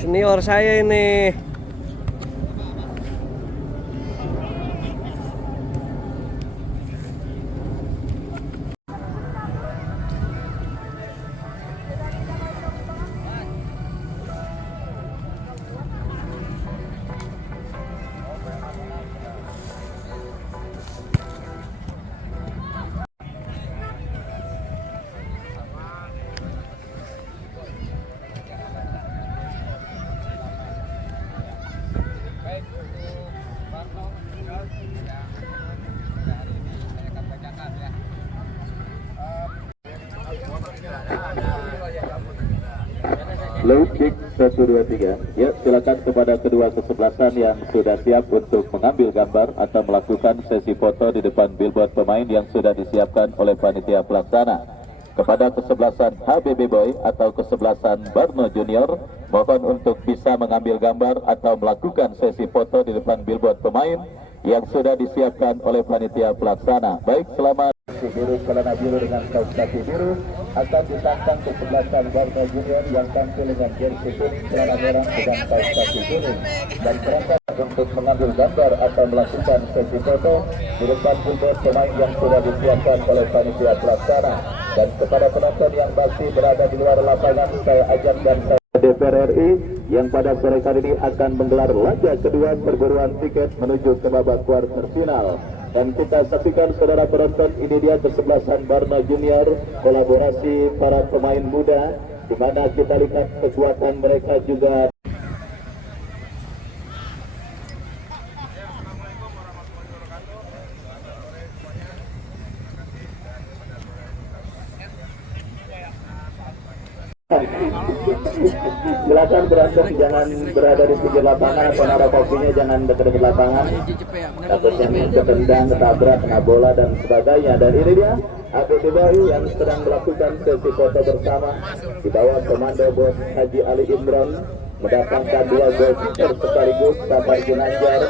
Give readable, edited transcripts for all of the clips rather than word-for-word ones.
Senior saya ini. Low kick 1, 2, 3. Ya, silakan kepada kedua kesebelasan yang sudah siap untuk mengambil gambar atau melakukan sesi foto di depan billboard pemain yang sudah disiapkan oleh panitia pelaksana. Kepada kesebelasan HBB Boy atau kesebelasan Barno Junior, mohon untuk bisa mengambil gambar atau melakukan sesi foto di depan billboard pemain yang sudah disiapkan oleh panitia pelaksana. Baik, selamat. Biru, celana biru dengan kaos kaki biru akan ditantang kesebelasan Barno Junior yang tampil dengan jersey kuning, celana merah dengan kaos kaki kuning, dan berangkat untuk mengambil gambar atau melakukan sesi foto di depan billboard pemain yang sudah disiapkan oleh panitia pelaksana. Dan kepada penonton yang masih berada di luar lapangan, saya ajak dan saya DPR RI yang pada sore kali ini akan menggelar laga kedua perburuan tiket menuju ke babak kuarter final. Dan kita saksikan saudara penonton, ini dia kesebelasan Barno Junior, kolaborasi para pemain muda, di mana kita lihat kekuatan mereka juga. Silakan berantem, jangan berada di pinggir lapangan atau naruh kopinya, jangan dekat-dekat lapangan. Takutnya ketendang, ketabrak, kena bola dan sebagainya. Dan ini dia ABD Boy yang sedang melakukan sesi foto bersama di bawah komando Bos Haji Ali Imron, mendatangkan 2 gol sekaligus Safar Ginanjar.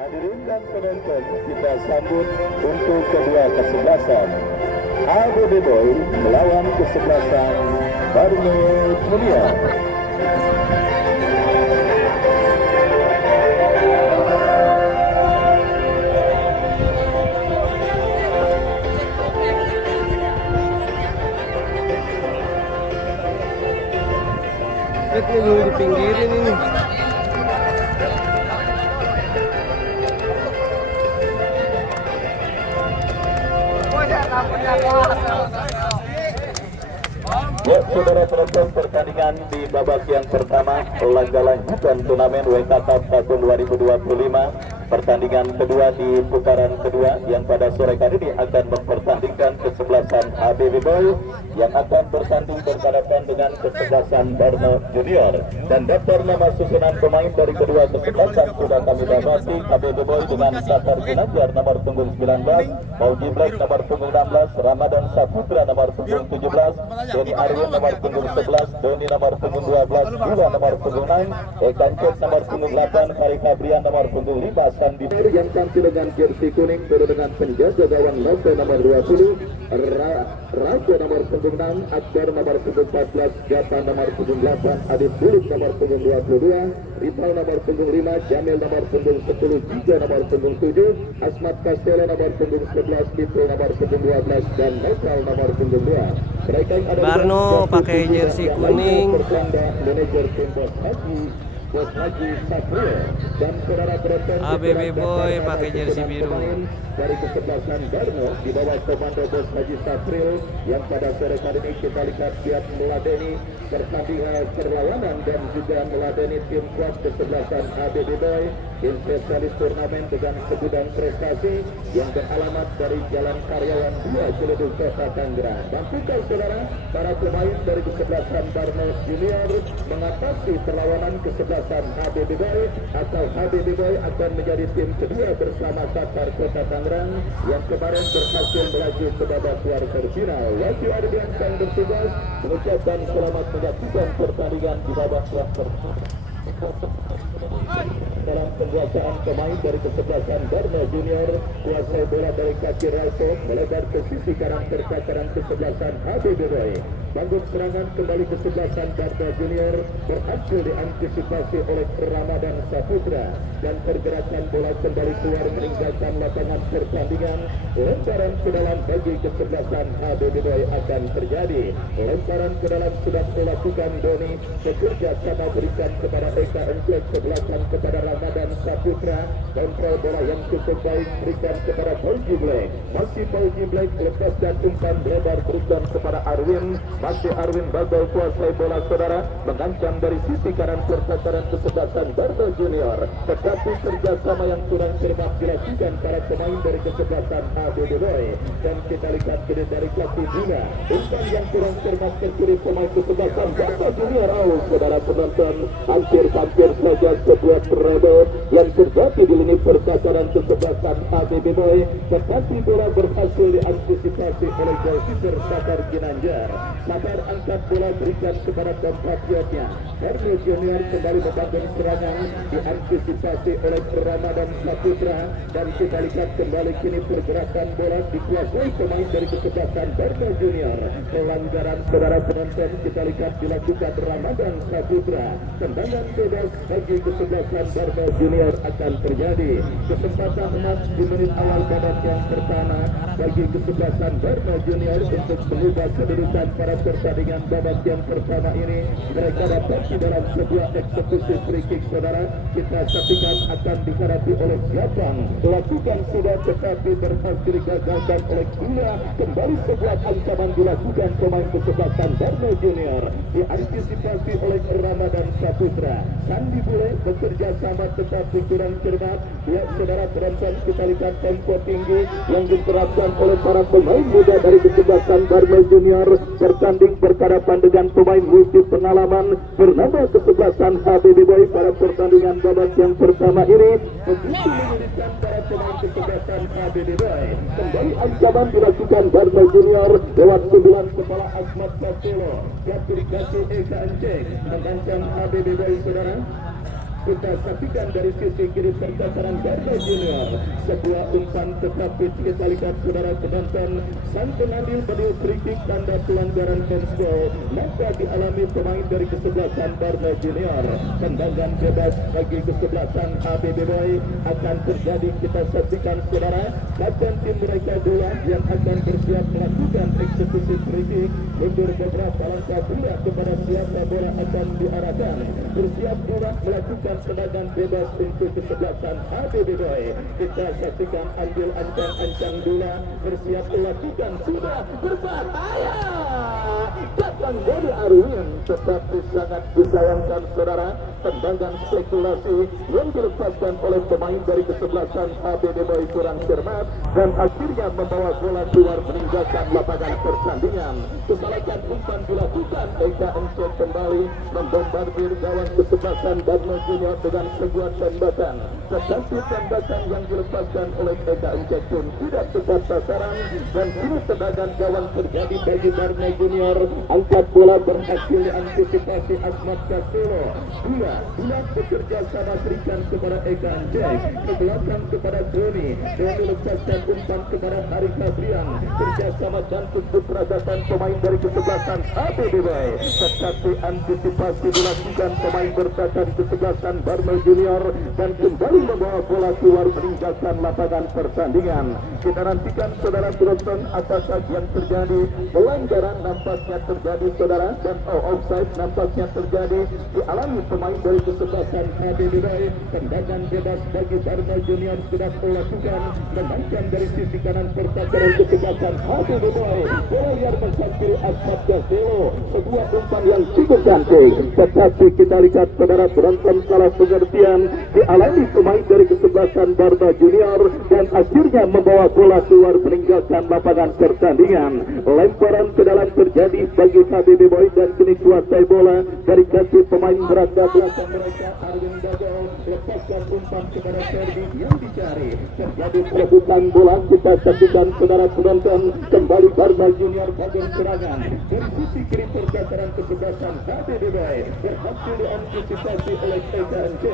Hadirin dan penonton, kita sambut untuk kedua kesebelasan ABD Boy melawan kesebelasan Barno Junior. Ini belum dipinggirin ini. Ya, saudara penonton, pertandingan di babak yang pertama laga lanjutan turnamen WK Cup tahun 2025. Pertandingan kedua di putaran kedua yang pada sore kali ini akan mempertandingkan kesebelasan HBB Boy yang akan bertanding berhadapan dengan kesebelasan Barno Junior. Dan daftar nama susunan pemain dari kedua kesebelasan sudah kami dapati. HBB Boy dengan Safar Ginanjar nomor punggung 19, Mauji Black nomor punggung 16, Ramadan Saputra nomor punggung 17, Doni Arwin nomor punggung 11, Doni nomor punggung 12, Gula nomor punggung 6, Ekancet nomor punggung 8, Kari Fabrian nomor punggung 5, Sandi yang tampil dengan jersey kuning bersama dengan penjaga gawang Loto nomor 20, Raja nomor punggung 6, Akbar nomor punggung 14, Japa nomor punggung 8, Adit Bulut nomor punggung 22, Ripal nomor punggung 5, Jamil nomor punggung 10, Jiga nomor punggung 7, Asmat Castelo nomor punggung 11, Kipro nomor punggung 12, dan Nekal nomor punggung 2. Barno pakai jersey kuning, manajer tim Bos Haji Bos Haji Sapril dan saudara penonton ABB Boy pakai jersey biru. dari kesebelasan Darmo di bawah komando Bos Haji Sapril yang pada sore kali ini kita lihat siap meladeni pertandingan perlawanan dan juga meladeni tim kuat kesebelasan ABB Boy, tim spesialis turnamen dengan segudang prestasi yang beralamat dari Jalan Karyawan 2 Ciledug Kota Tangerang. Bangkitkan saudara, para pemain dari kesebelasan Darmo Junior mengatasi perlawanan kesebelasan ABB Boy atau ABB Boy akan menjadi tim kedua bersama Satar Kota Tangerang yang kemarin berhasil melaju ke babak kuarter final. Wahyu Ardian sang bertugas mengucapkan selamat menyaksikan pertandingan di babak kuarter dalam penguasaan pemain dari kesebelasan Darmo Junior. Kuasai bola dari kaki Ralto melebar ke sisi kanan pertahanan kesebelasan ABB Boy. Bangun serangan kembali kesebelasan Darmo Junior berhasil diantisipasi oleh Ramadan Saputra dan pergerakan bola kembali keluar meninggalkan lapangan pertandingan. Lemparan ke dalam bagi kesebelasan ABB Boy akan terjadi. Lemparan ke dalam sudah dilakukan Doni, bekerja sama berikan kepada Eka Encek ke belakang kepada Ramadan Saputra. Kontrol bola yang cukup baik berikan kepada Pauji Black. Masih Pauji Black lepas dan umpan lebar berikan kepada Arwin. Masih Arwin bagal kuasai bola saudara, mengancam dari sisi kanan pertahanan kesebelasan Darmo Junior. Tetapi kerjasama yang kurang cermat dilakukan para pemain dari kesebelasan ABB Boy. Dan kita lihat dari kaki Bunga, umpan yang kurang cermat terkiri pemain kesebelasan Darmo Junior. Saudara penonton, hampir saja sebuah treble yang terjadi di lini pertahanan kesebelasan ABB Boy, tetapi bola berhasil diantisipasi oleh golkiper Satar Ginanjar. Satar angkat bola berikan kepada compatriotnya. Darmo Junior kembali membangun serangan, diantisipasi oleh Ramadan Saputra dan kita lihat kembali kini pergerakan bola dikuasai pemain dari kesebelasan Darmo Junior. Pelanggaran saudara penonton kita lihat dilakukan Ramadan Saputra. Tendangan bebas bagi kesebelasan Darmo Junior akan terjadi. Kesempatan emas di menit awal babak yang pertama bagi kesebelasan Darmo Junior untuk mengubah kedudukan para pertandingan babak yang pertama ini. Mereka dapat di dalam sebuah eksekusi free kick saudara. Kita saksikan akan dihadapi oleh Jabang. Lakukan sudah tetapi berhasil digagalkan oleh Gula. Kembali sebuah ancaman dilakukan pemain kesebelasan Darmo Junior. Diantisipasi oleh Ramadan Saputra. Sandi Bule bekerja sama tetapi kurang cermat. Ya saudara penonton, kita lihat tempo tinggi yang diterapkan oleh para pemain muda dari kesebelasan Darmo Junior bertanding berhadapan dengan pemain multi pengalaman bernama kesebelasan ABB Boy pada pertandingan babak yang pertama ini. Begitu menyulitkan para pemain kesebelasan ABB Boy. Kembali ancaman dilakukan Darmo Junior lewat sundulan kepala Ahmad Castelo. Gati Eka Encek mengancam ABB Boy saudara. Kita saksikan dari sisi kiri pertahanan Darmo Junior sebuah umpan tetapi kita lihat saudara penonton sang pengambil beliau free kick tanda pelanggaran penskol maka dialami pemain dari kesebelasan Darmo Junior. Tendangan bebas bagi kesebelasan ABB Boy akan terjadi. Kita saksikan saudara kapten tim mereka dua yang akan bersiap melakukan eksekusi free kick mundur beberapa langkah pula kepada siapa bola akan diarahkan. Bersiap pula melakukan tendangan bebas untuk kesebelasan ABB Boy. Kita saksikan ambil ancang-ancang dula bersiap melakukan sudah berbahaya. Datang dari Arwin tetapi sangat disayangkan saudara. Tendangan spekulasi yang dilepaskan oleh pemain dari kesebelasan ABB Boy kurang cermat dan akhirnya membawa bola keluar meninggalkan lapangan pertandingan. Kesalahan umpan dilakukan. Eka Encek kembali membombardir gawang kesebelasan Darmo Junior dengan sebuah tembakan. Tetapi tembakan yang dilepaskan oleh Eka Encek pun tidak tepat sasaran dan kini tendangan gawang terjadi bagi Darmo Junior. Angkat bola berhasil diantisipasi Ahmad Castelo. Dua bekerja sama berikan kepada Eka Encek ke belakang kepada Doni. Doni lepaskan umpan kepada Hari Kabrian. Kerjasama dan peragatan pemain dari kesebelasan ABB Boy. Tetapi antisipasi dilakukan pemain bertahan kesebelasan Darmo Junior dan kembali membawa bola keluar meninggalkan lapangan pertandingan. Kita nantikan saudara penonton apakah yang terjadi. Pelanggaran nampaknya terjadi saudara dan offside nampaknya terjadi dialami pemain dari kesebelasan HBBB. Tendangan bebas bagi Barna Junior sudah melakukan, memainkan dari sisi kanan pertahanan kesebelasan HBBB. Bola liar menghampiri Asmat Gazelo, sebuah umpan yang cukup cantik, tetapi kita lihat saudara penonton salah pengertian dialami pemain dari kesebelasan Barna Junior dan akhirnya membawa bola keluar meninggalkan lapangan pertandingan. Lemparan ke dalam terjadi bagi HBB Boy dan kini kuasai bola dari kaki pemain berada belakang mereka. Arwin gagal lepaskan umpan kepada Ferdi yang dicari. Terjadi perebutan bola, kita saksikan saudara penonton kembali Barna Junior bagian serangan dari sisi kiri pertahanan kesebelasan HBB Boy berhasil diantisipasi oleh TKNC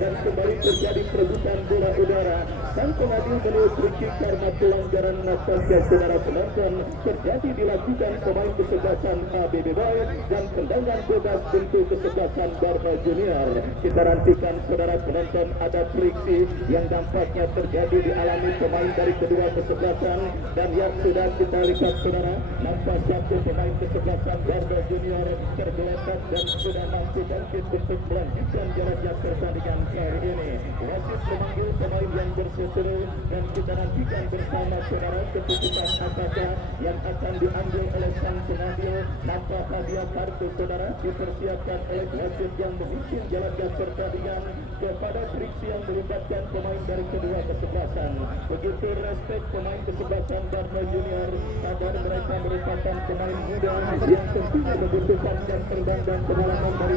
dan kembali terjadi perebutan bola udara. Sang pengadil menurut free karena pelanggaran nostalgia saudara penonton terjadi dilakukan pemain kesebelasan HBB Boy dan tendangan bebas untuk kesebelasan Barna Junior. Kita nantikan saudara penonton ada friksi yang dampaknya terjadi dialami pemain dari kedua kesebelasan dan yang sudah kita lihat saudara nampak satu pemain kesebelasan Barna Junior tergeletak dan sudah mampu bangkit untuk melanjutkan jalannya pertandingan kali ini. Wasit memanggil pemain yang berseteru dan kita nantikan bersama saudara keputusan apakah yang akan diambil oleh sang pengambil. Nampak hadiah kartu saudara dipersiapkan oleh wasit yang memimpin jalannya pertandingan kepada friksi yang melibatkan pemain dari kedua kesebelasan. Begitu respect pemain kesebelasan Barna Junior, sadar mereka merupakan pemain muda yang tentunya membutuhkan jam terbang dan pengalaman dari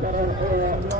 para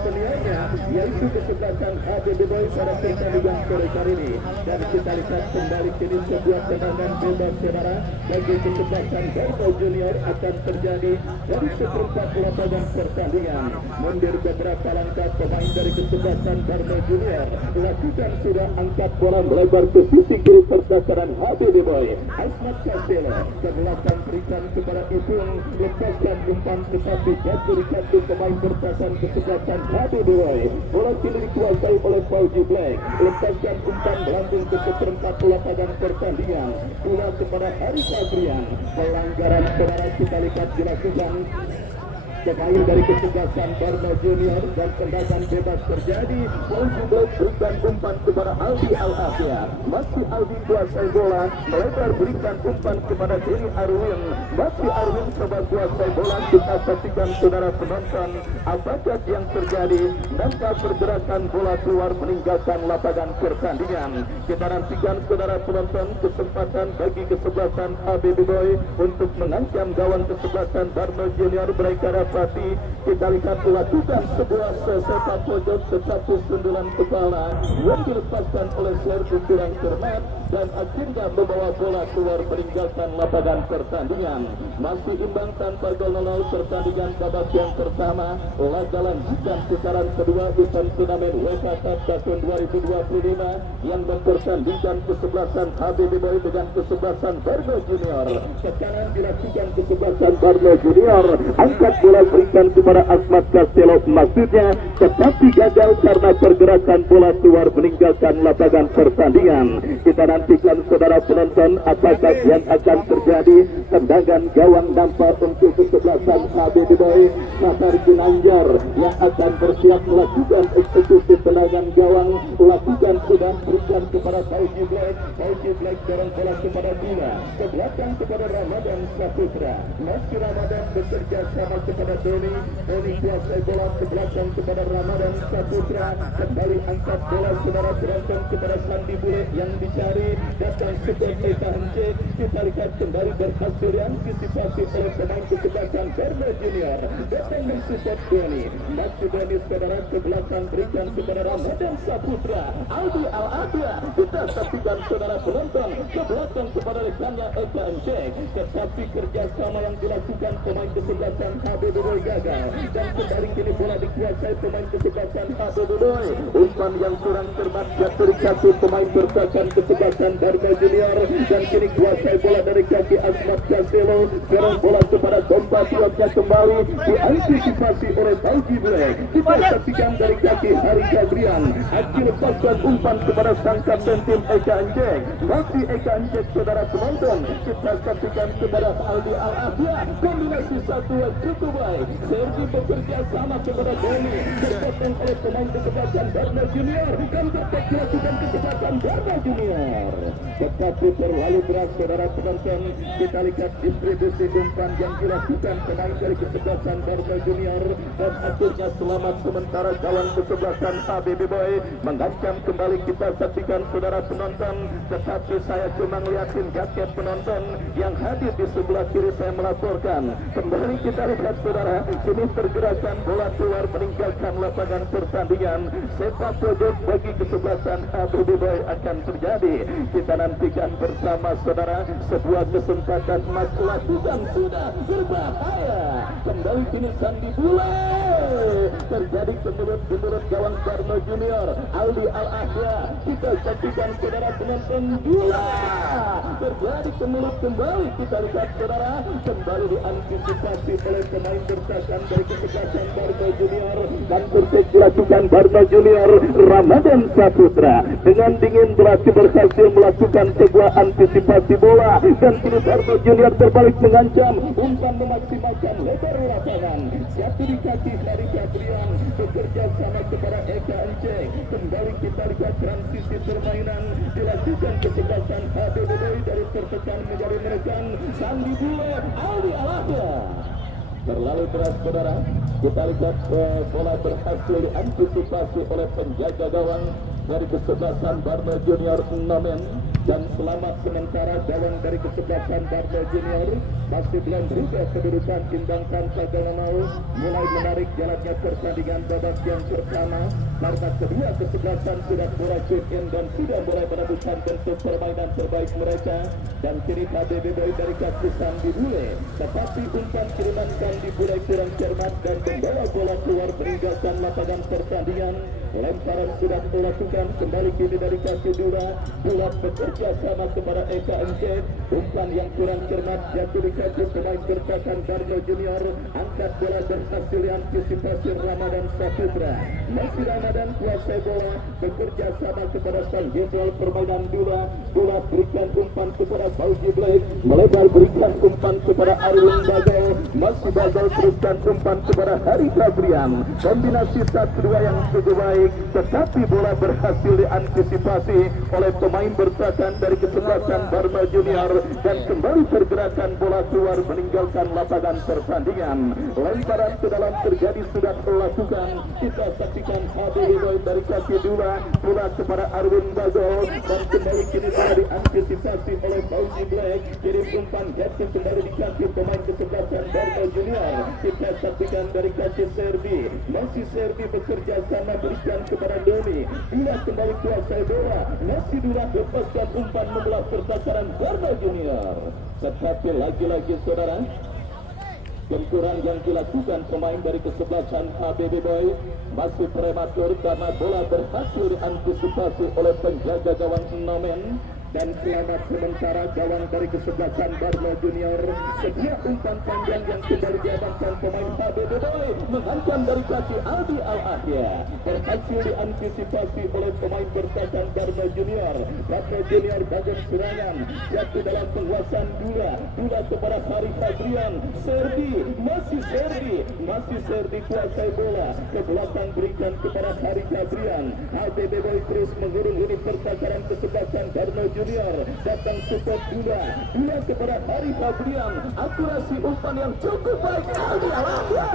seniornya, yaitu kesebelasan HBB Boy pada pertandingan sore kali ini. Dan kita lihat kembali kini sebuah tendangan bebas saudara bagi kesebelasan Barna Junior akan terjadi dari seperempat lapangan pertandingan. Mundur beberapa langkah pemain dari kesebelasan Barna Junior lakukan sudah angkat bola melebar ke sisi kiri pertahanan HBB Boy. Asmat Gazelo ke belakang berikan kepada Ipung, lepaskan umpan tetapi jatuh di kaki pemain bertahan kesebelasan HBB Boy. Bola kini dikuasai oleh Fauji Black, lepaskan umpan melambung ke seperempat lapangan pertandingan. Bola kepada Haris Adrian, pelanggaran saudara kita lihat dilakukan pemain dari kesebelasan Barna Junior dan tendangan bebas terjadi. Fauji Black berikan umpan kepada Aldi Al-Afia, masih Aldi kuasai bola melebar berikan umpan kepada Denny Arwin, masih Arwin coba kuasai bola. Kita saksikan saudara penonton apakah yang terjadi. Nampak pergerakan bola keluar meninggalkan lapangan pertandingan. Kita nantikan saudara penonton kesempatan bagi kesebelasan HBB Boy untuk mengancam gawang kesebelasan Barna Junior. Mereka dapati kita lihat lakukan sebuah sesepak pojok tetapi sundulan kepala yang dilepaskan oleh Sertu kurang cermat dan akhirnya membawa bola keluar meninggalkan lapangan pertandingan. Masih imbang tanpa gol 0 pertandingan babak yang pertama. Laga lanjutan putaran kedua event turnamen UEFA Cup tahun 2025 yang mempertandingkan kesebelasan HBB Boy dengan kesebelasan Barna Junior. Sekarang dilakukan kesebelasan Barna Junior, angkat bola berikan kepada Asmat Gazelo maksudnya, tetapi gagal karena pergerakan bola keluar meninggalkan lapangan pertandingan. Kita nantikan saudara penonton apakah yang akan terjadi. Tendangan gawang nampak untuk kesebelasan HBB Boy. Safar Ginanjar yang akan bersiap melakukan eksekusi tendangan gawang, lakukan sudah berikan kepada Fauji Black. Fauji Black dorong bola kepada Dina, ke belakang kepada Ramadan Saputra, masih Ramadan bekerja sama kepada Doni kuasai bola ke belakang kepada Ramadan Saputra, kembali angkat bola saudara berantem kepada Sandi Bule yang dicari, datang sebagai KNC. Kita lihat kembali berhasil diantisipasi oleh pemain kesebelasan Barna Junior, datang mensupport Doni, masih Doni saudara ke belakang berikan kepada Ramadan Saputra, Aldi Al-Afia. Kita saksikan saudara penonton ke belakang kepada rekannya KNC, tetapi kerjasama yang dilakukan pemain kesebelasan HBB Boy gagal dan kembali kini bola dikuasai pemain kesebelasan HBB Boy. Umpan yang kurang cermat jatuh di kaki pemain bertahan kesebelasan Barna Junior dan kini kuasai bola dari kaki Asmat Gazelo. Sekarang bola kepada kepada Domba Pilotnya kembali diantisipasi oleh Bauji Black. Kita saksikan dari kaki Hari Gabrian. Aki lepaskan umpan kepada sang kapten tim Eka Anjek. Masih Eka Anjek saudara penonton. Kita saksikan kepada Aldi Al-Afia. Kombinasi satu yang cukup baik. Sergi bekerja sama kepada Doni. Terpotong oleh pemain kesebelasan Barna Junior. Dan dapat dilakukan kesempatan Barna Junior. Tetapi terlalu berat saudara penonton. Kita lihat distribusi umpan yang dilakukan pemain dari kesebelasan Barna Junior. Dan akhirnya selamat sementara kawan kesebelasan HBB Boy. Mengancam kembali kita saksikan saudara penonton. Tetapi saya cuma ngeliatin jaket penonton yang hadir di sebelah kiri saya melaporkan. Kembali kita lihat saudara. Sini pergerakan bola keluar meninggalkan lapangan pertandingan. Sepak pojok bagi kesebelasan HBB Boy akan terjadi. Kita nantikan bersama saudara sebuah kesempatan emas lakukan sudah berbahaya. Kembali finisan dimulai. Terjadi kemulut gawang Barno Junior. Aldi Al-Ahya. Kita saksikan saudara penonton bola. Terjadi kemulut kembali. Kita lihat saudara. Kembali diantisipasi oleh pemain bertahan dari kesebelasan Barno Junior. Dan bertek dilakukan Barno Junior. Ramadan Saputra dengan dingin berhasil melakukan sebuah antisipasi bola. Dan kini Barno Junior berbalik mengancam. Umpan memaksimalkan lebar lapangan. Jatuh di kaki dari Gabrian. Bekerja sama kepada Eka Enceng. Kembali kita lihat transisi permainan dilakukan kesebelasan HBB dari tertekan menjadi menekan. Sandi Bule Aldi Alahya. Terlalu keras saudara. Kita lihat bola berhasil diantisipasi oleh penjaga gawang dari kesebelasan Barno Junior Nomen. Dan selamat sementara gawang dari kesebelasan Barno Junior. Masih belum berubah kedudukan imbang tanpa gol mau. Mulai menarik jalannya pertandingan babak yang pertama. Karena kedua kesebelasan sudah mulai check-in dan sudah mulai menemukan bentuk permainan terbaik mereka. Dan kini HBB Boy dari kaki Sandi Bule. Tetapi umpan kiriman Sandi Bule kurang cermat dan membawa bola keluar meninggalkan lapangan pertandingan. Lemparan sudah dilakukan kembali kini dari kaki Dula. Dula bekerja sama kepada Eka Encet. Umpan yang kurang cermat jatuh di kaki pemain bertahan Barno Junior. Angkat bola berhasil diantisipasi Ramadan Saputra. Masih Ramadan kuasai bola. Bekerja sama kepada sang jenderal permainan Dula. Dula berikan umpan kepada Bauji Black. Melebar berikan umpan kepada Arwin Bagel. Masih Bagel berikan umpan kepada Hari Gabrian. Kombinasi 1-2 yang cukup baik. Tetapi bola berhasil diantisipasi oleh pemain bertahan dari kesebelasan Barno Junior. Dan kembali pergerakan bola keluar meninggalkan lapangan pertandingan. Lemparan ke dalam terjadi sudah dilakukan. Kita saksikan HBB Boy dari kaki Dula. Bola kepada Arwin Bagel. Dan kembali kini bola diantisipasi oleh Bauji Black. Kirim umpan jatuh kembali di kaki pemain kesebelasan Barno Junior. Kita saksikan dari kaki Serbi. Masih Serbi bekerja sama berikan kepada Doni. Dula kembali kuasai bola. Masih Dula lepaskan umpan membelah pertahanan Barno Junior. Tetapi lagi-lagi saudara, benturan yang dilakukan pemain dari kesebelasan HBB Boy masih prematur karena bola berhasil diantisipasi oleh penjaga gawang Nomen. Dan selamat sementara gawang dari kesebelasan Barno Junior. Sebuah umpan panjang yang kembali diamankan pemain HBB Boy. Menghantam dari kaki Aldi Al-Ahya. Berhasil diantisipasi oleh pemain bertahan Barno Junior. Barno Junior bagian serangan. Jatuh dalam penguasaan Dula. Dula kepada Hari Gabrian. Serbi. Masih Serbi. Masih Serbi kuasai bola. Ke belakang berikan kepada Hari Gabrian. HBB Boy terus mengurung unit pertahanan kesebelasan Barno Junior. Datang support Dula. Dula kepada Hari Gabrian. Akurasi umpan yang cukup baik. Aldi Alahya.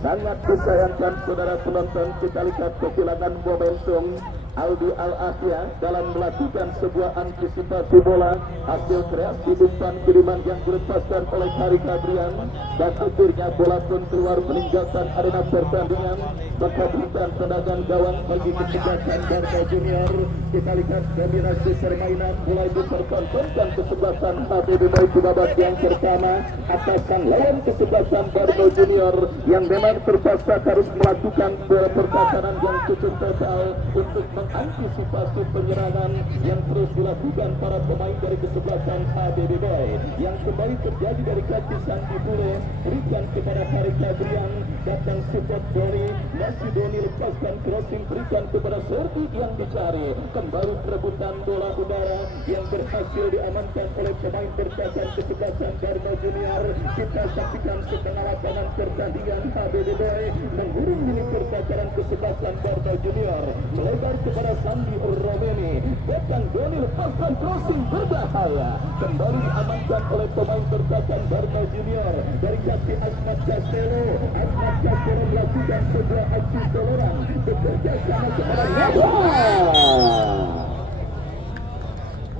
Sangat disayangkan saudara penonton. Kita lihat kehilangan momentum Aldi Al-Ahya dalam melakukan sebuah antisipasi bola. Hasil kreasi umpan kiriman yang dilepaskan oleh Hari Gabrian. Dan akhirnya bola pun keluar meninggalkan arena pertandingan. Maka berikan tendangan gawang bagi kesebelasan Barno Junior. Kita lihat dominasi permainan mulai dipertontonkan kesebelasan HBB Boy di babak yang pertama atas sang lawan kesebelasan Barno Junior yang memang terpaksa harus melakukan pertahanan yang cukup total untuk mengantisipasi penyerangan yang terus dilakukan para pemain dari kesebelasan ABB Boy yang kembali terjadi dari kaki Sandi Bule, berikan kepada Harik Adrian, datang support Doni, masih Doni lepaskan crossing, berikan kepada Sergi yang dicari, kembali perebutan bola udara yang berhasil diamankan oleh pemain bertahan kesebelasan Barno Junior. Kita saksikan setengah lapangan pertandingan ABB Boy mengurung mini pertahanan kesebelasan Barno Junior, melebar kepada Sandi Romeni, datang Doni lepaskan crossing berbahaya, kembali diamankan oleh pemain bertahan Barno Junior dari kaki Asmat Castelo. Asmat Castelo melakukan sebuah aksi toleran bekerja sama kepada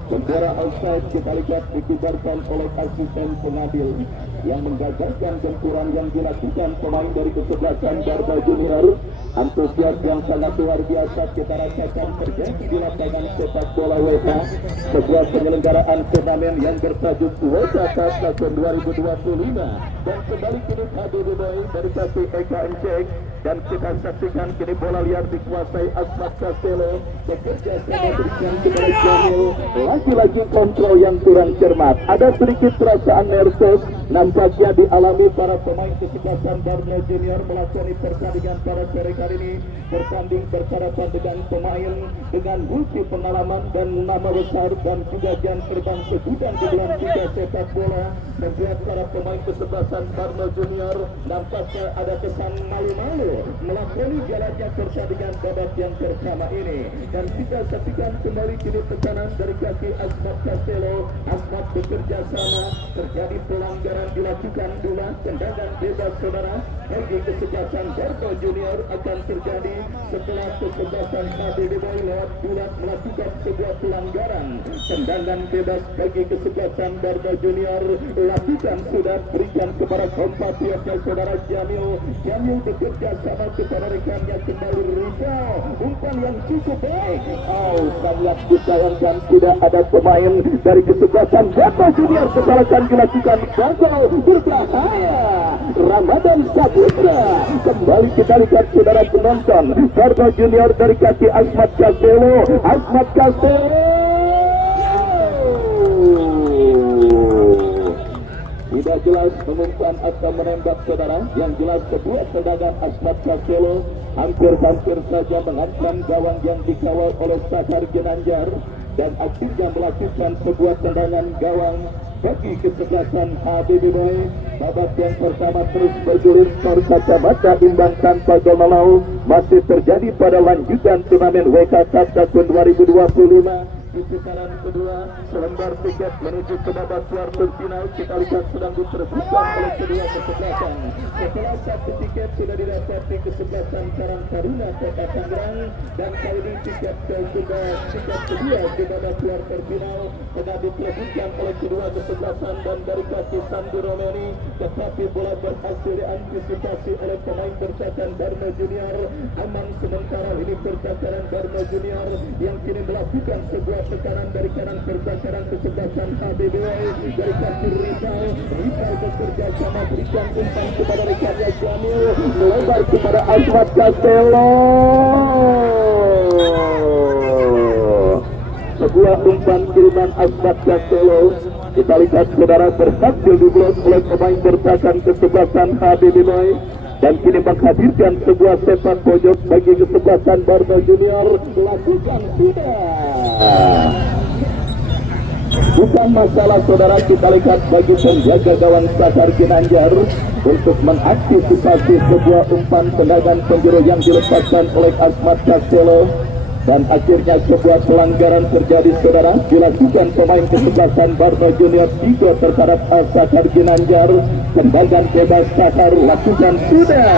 bendera outside kita lihat dikibarkan oleh asisten pengadil yang menggagalkan benturan yang dilakukan pemain dari kesebelasan Barno Junior. Antusias yang sangat luar biasa kita rasakan terjadi di lapangan sepak bola WESA, sebuah penyelenggaraan turnamen yang bertajuk WESA Cup tahun 2025, dan kembali kini ABB Boy dari kaki Eka Encek, dan kita saksikan kini bola liar dikuasai Asmat Castelo, bekerja sama berikan kepada Jamil, lagi-lagi kontrol yang kurang cermat, ada sedikit perasaan nervous nampaknya dialami para pemain kesebelasan Barno Junior melakoni pertandingan pada sore kali ini. Bertanding berhadapan dengan pemain dengan multi pengalaman dan nama besar dan juga jam terbang segudang di dalam tiga sepak bola, membuat para pemain kesebelasan Barno Junior nampaknya ada kesan malu-malu melakoni jalannya pertandingan babak yang pertama ini. Dan kita saksikan kembali kini tekanan dari kaki Asmat Castelo. Asmat bekerja sama, terjadi pelanggaran dilakukan dua, tendangan bebas saudara bagi kesebelasan Barno Junior akan terjadi setelah kesebelasan ABB Boy lewat bulat melakukan sebuah pelanggaran. Tendangan bebas bagi kesebelasan Barno Junior lakukan sudah, berikan kepada kompatriotnya saudara Jamil. Jamil bekerja sama kepada rekannya, kembali Rizal, umpan yang cukup baik. Sangat disayangkan tidak ada pemain dari kesebelasan Barno Junior. Kesalahan dilakukan gagal berbahaya. Ramadan Saputra kembali kita lihat saudara penonton, Barno Junior dari kaki Asmat Castelo. Asmat Castelo tidak jelas mengumpan atau menembak saudara. Yang jelas kedua tendangan Asmat Castelo hampir-hampir saja mengancam gawang yang dikawal oleh Sakar Ginanjar, dan akhirnya melakukan sebuah tendangan gawang bagi kesebelasan ABB Boy. Babak yang pertama terus bergulir, skor kacamata imbang tanpa gol melau masih terjadi pada lanjutan turnamen WK Cup tahun 2025. Di putaran kedua, selembar tiket menuju ke babak kuarter final kita lihat sedang diperebutkan oleh kedua kesebelasan. Setelah satu tiket sudah didapat di kesebelasan Karang Taruna Kota Tangerang, dan kali ini tiket kedua di babak kuarter final tengah diperebutkan oleh kedua kesebelasan dan dari kaki Sandi Romeni, tetapi bola berhasil diantisipasi oleh pemain bertahan Barno Junior. Aman sementara ini pertahanan Barno Junior yang kini melakukan sebuah tekanan dari kanan pertahanan kesebelasan ABB dari kaki Rizal. Rizal bekerja sama berikan umpan kepada rekannya Jamil, melebar kepada Asmat Castelo. Sebuah umpan kiriman Asmat Castelo kita lihat saudara berhasil diblok oleh pemain bertahan kesebelasan ABB Boy, dan kini menghadirkan sebuah sepak pojok bagi kesebelasan Barno Junior. Lakukan sudah. Bukan masalah saudara, kita lihat bagi penjaga gawang Sakar Ginanjar untuk mengantisipasi sebuah umpan tendangan penjuru yang dilepaskan oleh Asmat Castelo, dan akhirnya sebuah pelanggaran terjadi saudara, dilakukan pemain kesebelasan Barno Junior juga terhadap Sakar Ginanjar. Tendangan bebas Sakar lakukan sudah,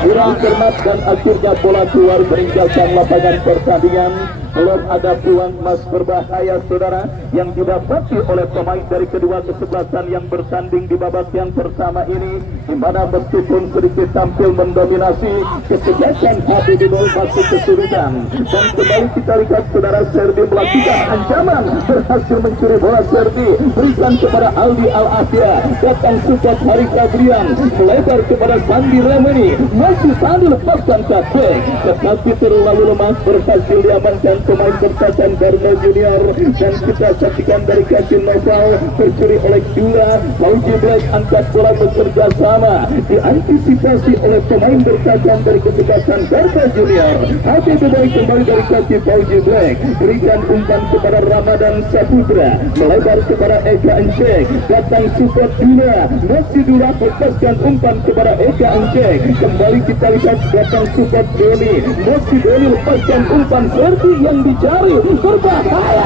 kurang cermat dan akhirnya bola keluar meninggalkan lapangan pertandingan. belum ada peluang emas berbahaya saudara yang didapati oleh pemain dari kedua kesebelasan yang bertanding di babak yang pertama ini, di mana meskipun sedikit tampil mendominasi, kesebelasan HBD Boy masih kesulitan. Dan kembali kita lihat saudara, Serdi melakukan ancaman, berhasil mencuri bola. Serdi berikan kepada Aldi Al-Afia, datang support Hari Kabrian, melebar kepada Sandi Remeni, masih Sandi lepaskan kaki, tetapi terlalu lemah, berhasil diamankan pemain bertahan Barno Junior. Dan kita saksikan dari kaki Noval tercuri oleh Dula. Fauji Black angkat bola bekerja sama, diantisipasi oleh pemain bertahan dari kesebelasan Barno Junior. HBD Boy kembali dari kaki Fauji Black, berikan umpan kepada Ramadan Saputra, melebar kepada Eka Encek, datang support Dula, masih Dula lepaskan umpan kepada Eka Encek, kembali kita lihat datang support Doni, masih Doni lepaskan umpan. Serdi yang dicari berbahaya.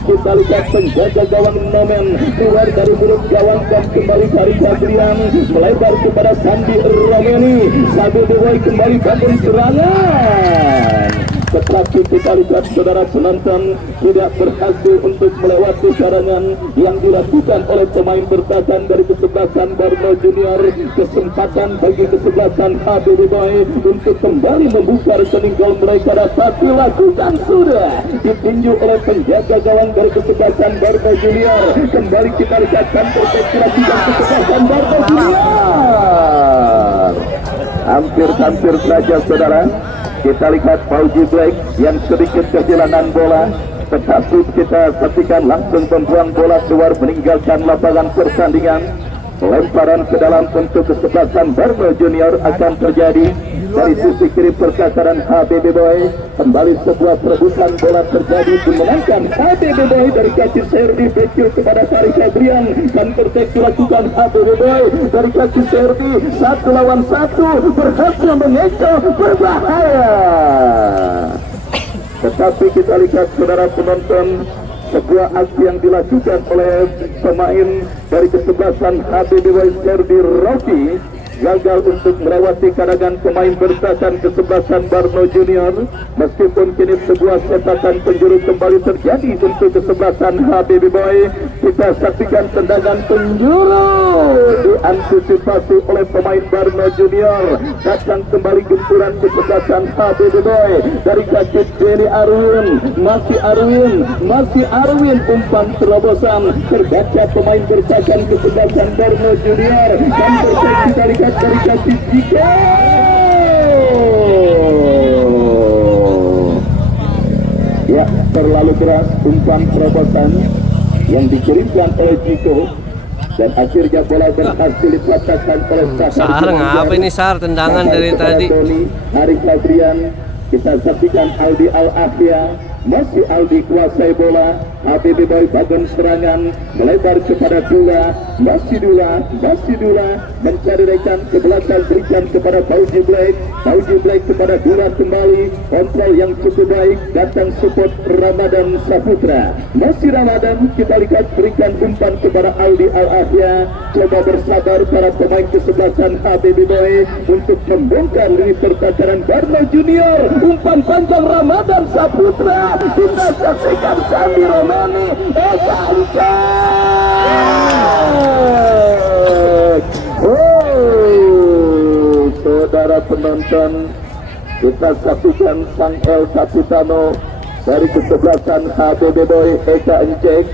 Kita lihat penjaga gawang Nomen keluar dari mulut gawang dan kembali Hari Kabrian, melebar kepada Sandi Romeni. HBD Boy kembali bangun serangan, tetapi kita lihat saudara penonton tidak berhasil untuk melewati serangan yang dilakukan oleh pemain bertahan dari kesebelasan Barno Junior. Kesempatan bagi kesebelasan HBD Boy untuk kembali membuka rekening gol mereka dapat dilakukan, sudah ditinju oleh penjaga gawang dari kesebelasan Barno Junior. Kembali kita lihat kantor dilakukan kesebelasan Barno Junior. Hampir saja saudara. Kita lihat Fauji Black yang sedikit kehilangan bola, tetapi kita saksikan langsung membuang bola keluar meninggalkan lapangan pertandingan. Lemparan ke dalam untuk kesebelasan Barno Junior akan terjadi dari sisi kiri perkasaran HBD Boy. Kembali sebuah perebutan bola terjadi, dimenangkan HBD Boy dari kaki Serdi, bekil kepada Hari Kabrian, dan tertek dilakukan HBD Boy dari kaki Serdi, 1 lawan 1 berhasil mengecoh, berbahaya. Tetapi kita lihat saudara penonton, sebuah aksi yang dilakukan oleh pemain dari kesebelasan HBD Boy Serdi Rocky gagal untuk melewati karangan pemain bertahan kesebelasan Barno Junior. Meskipun kini sebuah sepakan penjuru kembali terjadi untuk kesebelasan HBD Boy, kita saksikan tendangan penjuru diantisipasi oleh pemain Barno Junior. Datang kembali gempuran kesebelasan HBD Boy dari kaki Denny Arwin, masih Arwin, umpan terobosan terbaca pemain bertahan kesebelasan Barno Junior, dan terjadi kita lihat dari kaki Jiko. Ya, terlalu keras umpan terobosan yang dikirimkan oleh Jiko, dan akhirnya bola berhasil dipatahkan oleh Sar. Ngapa ini Sar tendangan dari tadi? Hari Kabrian, kita saksikan Aldi Al-Afia, masih Aldi kuasai bola. HBD Boy bagian serangan, melebar kepada Dula, masih Dula mencari rekan ke belakang, berikan kepada Fauji Black kepada Dula kembali, kontrol yang cukup baik, datang support Ramadan Saputra, masih Ramadan, kita lihat berikan umpan kepada Aldi Al-Afia. Coba bersabar para pemain kesebelasan HBD Boy untuk membongkar lini pertahanan Barno Junior. Umpan panjang Ramadan Saputra, kita saksikan Sandi Romani, Eka Encek. Saudara penonton, kita saksikan Sang El Capitano dari kesebelasan HBD Boy Eka Encek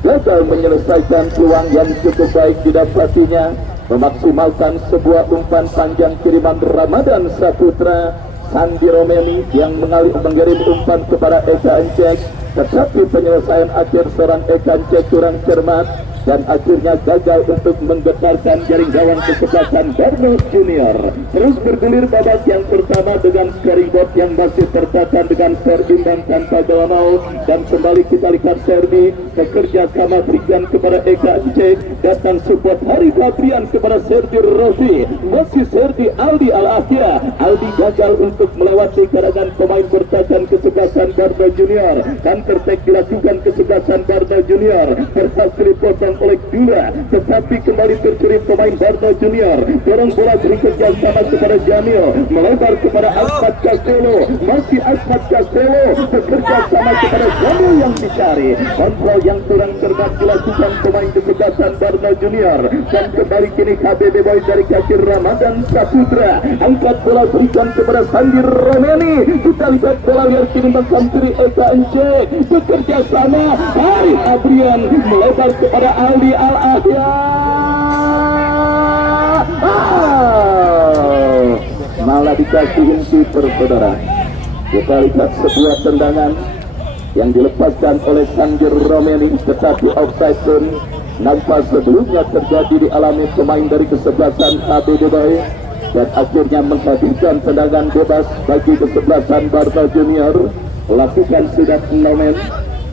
gagal menyelesaikan peluang yang cukup baik didapatinya, memaksimalkan sebuah umpan panjang kiriman Ramadan Saputra. Sandi Romani yang mengirim umpan kepada Eka Encek, tetapi penyelesaian akhir seorang Eka Encek kurang cermat dan akhirnya gagal untuk menggetarkan jaring gawang kesebelasan Barno Junior. Terus bergulir babak yang pertama dengan scoringboard yang masih tertata dengan skor imbang tanpa gol maut, dan kembali kita lihat Serdi bekerja sama berikan kepada Eka Encek, datang support Hari Kabrian kepada Serdi Rofi, masih Serdi Aldi Al-Afia. Aldi gagal untuk melewati karangan pemain bertahan kesebelasan Barno Junior, dan tertek dilakukan kesebelasan Barno Junior, berhasil dipotong dilakukan oleh Dura, tetapi kembali tercuri pemain Barno Junior. Dorong bola bekerja sama kepada Jamil, melebar kepada Asmat Castello, masih Asmat Castello bekerja sama kepada Jamil yang dicari. Kontrol yang kurang cermat dilakukan pemain kesebelasan Barno Junior, dan kembali kini KBB Boy dari kaki Ramadan Saputra. Angkat bola berikan kepada Sandi Romeni. Kita lihat bola liar kini menghampiri Eka Ence, bekerja sama Hari Adrian, melebar kepada Aldi Al-Ahya. Malah dikasih insider, saudara. Kita lihat sebuah tendangan yang dilepaskan oleh Sandir Romeni, tetapi offside pun nampak sebelumnya terjadi dialami pemain dari kesebelasan KBB Boy, dan akhirnya menghadirkan tendangan bebas bagi kesebelasan Barno Junior. Lakukan sudah nomen,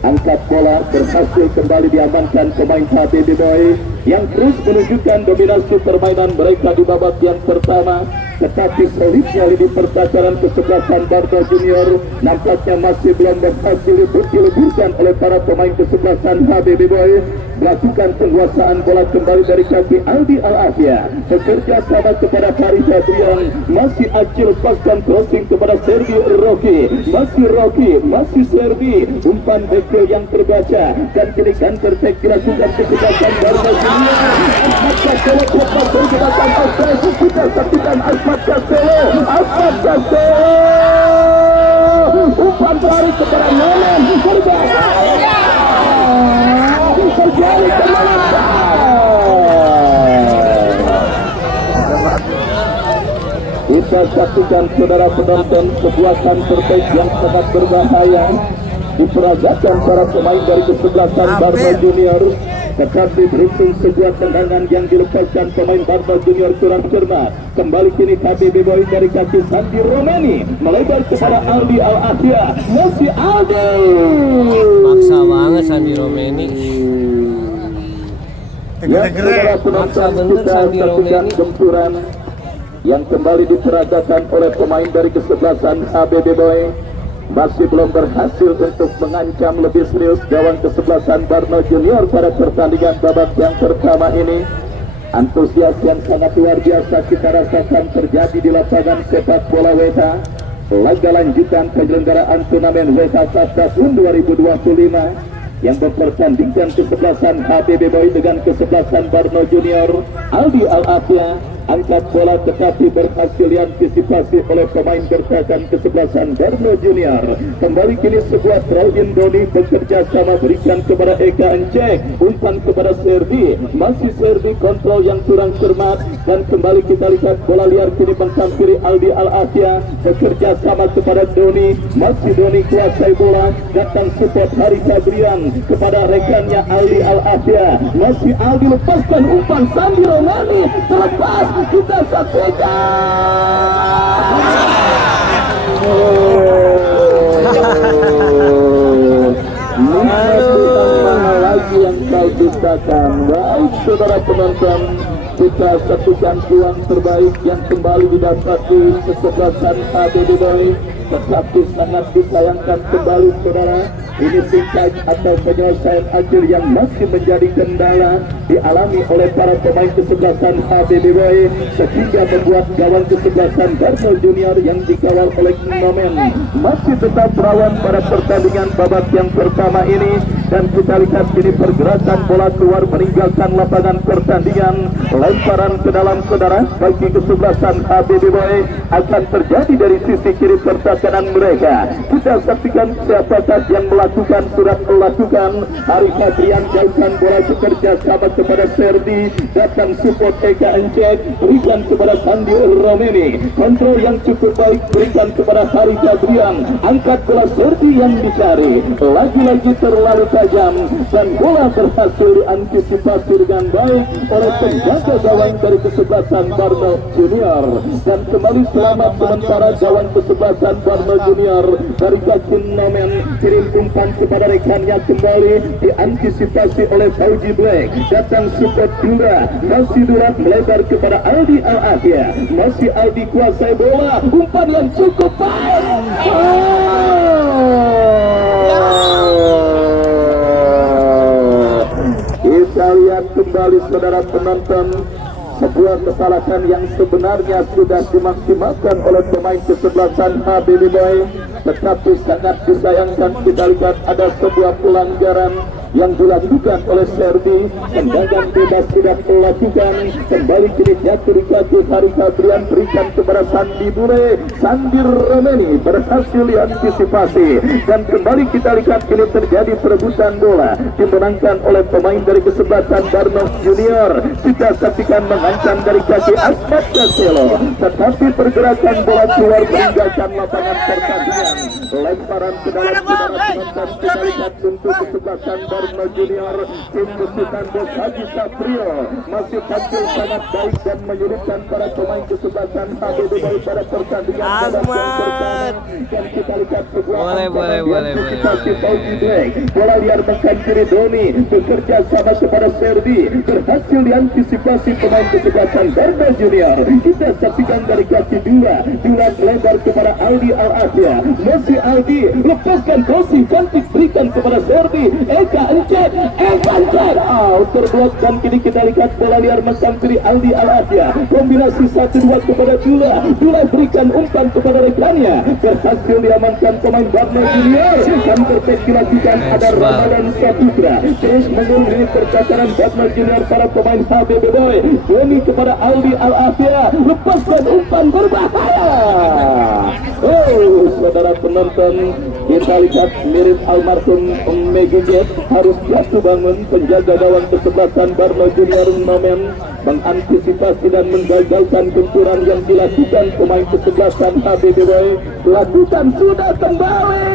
angkat bola berhasil kembali diamankan pemain KBB Boy yang terus menunjukkan dominasi permainan mereka di babak yang pertama, tetapi solidnya lini pertahanan kesebelasan Barno Junior nampaknya masih belum berhasil dileburkan oleh para pemain kesebelasan KBB Boy. Melakukan penguasaan bola kembali dari kaki Aldi Al-Afia, bekerja sama kepada Farid Adrian, masih Acil, lepaskan crossing kepada Sergi Rocky, masih Sergi, umpan bekel yang terbaca, dan kini counter attack dilakukan kesebelasan Barno Junior. Asmat Castello lepas pergerakan offside, kita saksikan Asmat Castello, umpan lari kepada Nomen, berbahaya. Terjadi kita saksikan saudara penonton sebuah counter attack yang sangat berbahaya diperagakan para pemain dari kesebelasan Barno Junior, tetapi beruntung sebuah tendangan yang dilepaskan pemain Barno Junior kurang cermat. Kembali kini KBB Boy dari kaki Sandi Romeni, melebar kepada Aldi Al-Ahya, masih Aldi. Maksa banget Sandi Romeni. Ya, saudara penonton, kita saksikan gempuran yang kembali diperagakan oleh pemain dari kesebelasan KBB Boy. Masih belum berhasil untuk mengancam lebih serius gawang kesebelasan Barno Junior pada pertandingan babak yang pertama ini. Antusias yang sangat luar biasa kita rasakan terjadi di lapangan sepak bola WTA, laga lanjutan penyelenggaraan turnamen WTA Sabta tahun 2025 yang mempertandingkan kesebelasan KBB Boy dengan kesebelasan Barno Junior. Aldi Al-Afia angkat bola tetapi berhasil diantisipasi oleh pemain bertahan kesebelasan Barno Junior. Kembali kini sebuah Claudin Doni bekerja sama berikan kepada Eka Encek, umpan kepada Serdi, masih Serdi, kontrol yang kurang cermat, dan kembali kita lihat bola liar kini menghampiri Aldi Al-Afia, bekerja sama kepada Doni, masih Doni kuasai bola, datang support Hari Adrian kepada rekannya Aldi Al-Afia, masih Aldi, lepaskan umpan Sandi Romani, terlepas, kita saksikan. Lagi yang kau ciptakan. Baik saudara penonton, kita saksikan peluang terbaik yang kembali didapati kesebelasan KBB Boy, tetapi sangat disayangkan kembali saudara, ini tingkat atau penyelesaian akhir yang masih menjadi kendala dialami oleh para pemain kesebelasan KBB Boy, sehingga membuat gawang kesebelasan Barno Junior yang dikawal oleh Nomen masih tetap rawan pada pertandingan babak yang pertama ini. Dan kita lihat ini pergerakan bola keluar meninggalkan lapangan pertandingan, lemparan ke dalam saudara bagi kesebelasan KBB Boy akan terjadi dari sisi kiri pertahanan mereka. Kita saksikan siapakah yang melakukan surat melakukan. Hari Adrian jauhkan bola bekerja sama kepada Serdi, datang support Eka Encek, berikan kepada Sandi Romeni, kontrol yang cukup baik berikan kepada Hari Adrian, angkat bola Serdi yang dicari, lagi-lagi terlalu tajam, dan bola berhasil diantisipasi dengan baik oleh penjaga gawang dari kesebelasan Barno Junior, dan kembali selamat sementara gawang kesebelasan Barno Junior dari kaki Nomen, kirim umpan kepada rekannya, kembali diantisipasi oleh Fauji Black, datang support Dura, masih Dura melebar kepada Aldi Al-Afia, masih Aldi kuasai bola, umpan yang cukup baik. Kita lihat lagi saudara penonton, sebuah kesalahan yang sebenarnya sudah dimaksimalkan oleh pemain kesebelasan Habibie Boy, tetapi sangat disayangkan kita lihat ada sebuah pelanggaran yang dilakukan oleh Serbi. Tendangan bebas tidak dilakukan, kembali kini jatuh di kaki Hari Fabrian, berikan kepada Sandi Bure. Sandi Romeni berhasil diantisipasi, dan kembali kita lihat kini terjadi perebutan bola dimenangkan oleh pemain dari kesebelasan Barnos Junior. Kita saksikan mengancam dari kaki Ahmad Castello, tetapi pergerakan bola keluar meninggalkan lapangan pertandingan. Lemparan ke dalam penonton kita lihat untuk kesebelasan Barno Junior, tim besutan Bos Haji Saprio masih tampil sangat baik dan menyulitkan para pemain kesebelasan Habibie Boy pada pertandingan babak yang pertama. Dan kita lihat sebuah antisipasi Fauzi Black, bola liar mekan kiri Doni bekerja sama kepada Serbi, berhasil diantisipasi pemain kesebelasan Barno Junior. Kita saksikan dari kaki dua lebar kepada Aldi Al-Asia, masih Aldi lepaskan Kosi, cantik berikan kepada Serbi, Eka Encet, terblok, dan kini kita lihat bola liar mekan kiri Aldi Al-Asia, kombinasi 1-2 kepada Dula berikan umpan kepada rekannya, berhasil diamankan pemain Barno Junior. Dan perfect dilakukan ada Ramadan Saputra, terus mengungguli percakaran Barno Junior para pemain Habibie Boy. Doni kepada Aldi Al-Asia, lepaskan umpan berbahaya. Saudara penonton, kita lihat mirip almarhum Megi Jet harus jatuh bangun. Penjaga gawang kesebelasan Barno Junior Nomen mengantisipasi dan menggagalkan benturan yang dilakukan pemain kesebelasan Habibie Boy. Lakukan sudah kembali.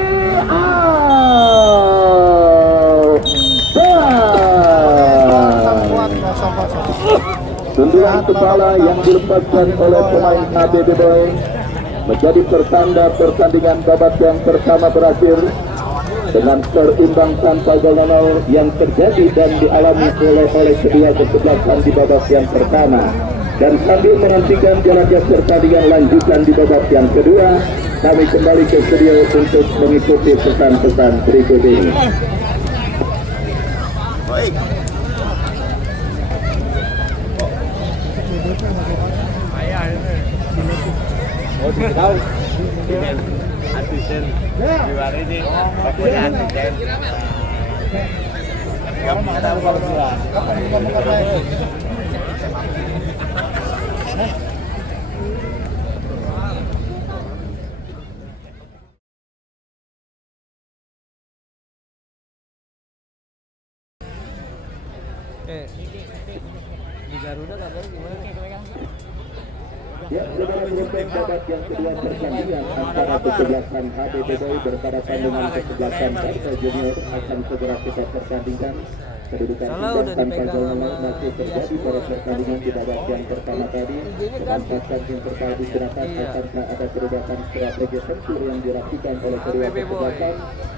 Tendangan kepala yang dilepaskan oleh pemain Habibie Boy menjadi pertanda pertandingan babak yang pertama berakhir dengan skor imbang tanpa gol yang terjadi dan dialami oleh kedua kesebelasan di babak yang pertama. Dan sambil menantikan jalannya pertandingan lanjutan di babak yang kedua, kami kembali ke studio untuk mengikuti pesan-pesan berikut ini. Baik. Oh, tahu. Asisten di luar ini, pokoknya asisten. Kamu ada apa pula? Di Garuda kabar gimana? Ya, saudara penonton, babak yang kedua pertandingan antara kesebelasan Habibie Boy berhadapan dengan kesebelasan Barno Junior akan segera kita pertandingkan. Kedudukan tanpa gol masih terjadi pada pertandingan di babak yang pertama tadi. Memanfaatkan tim terpadu gerakan akankah ada perubahan strategi tempur yang dilakukan oleh kedua kesebelasan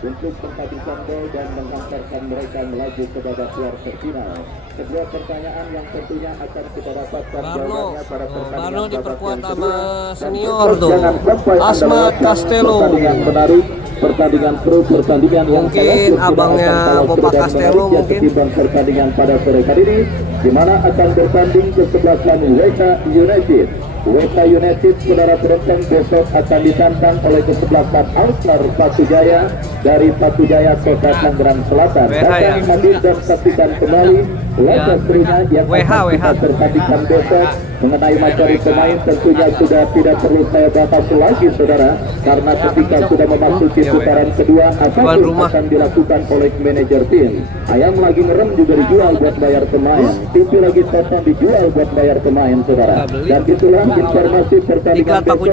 untuk menghabiskan gol dan menghantarkan mereka melaju ke babak quarter final. Sebuah pertanyaan yang tentunya akan kita dapatkan jawabannya pada pertandingan Barno diperkuat babak sama yang senior kedua. tuh, Ahmad Castello. Pertandingan menarik, pertandingan seru, pertandingan yang mungkin abangnya Bapak Castello mungkin pertandingan pada sore hari ini, di mana akan bertanding kesebelasan WK United. WK United, saudara penonton, besok akan ditantang oleh kesebelasan Alstar Patujaya dari Patujaya Kota Tangerang Selatan. Datang hadir dan saksikan kembali laga serunya yang akan kita pertandingkan besok. Mengenai materi pemain tentunya sudah tidak perlu saya bahas lagi, saudara, karena ketika sudah memasuki putaran kedua akan dilakukan oleh manajer tim. Ayam lagi ngerem juga dijual buat bayar pemain, TV lagi tonton dijual buat bayar pemain, saudara. Dan itulah informasi pertandingan besok.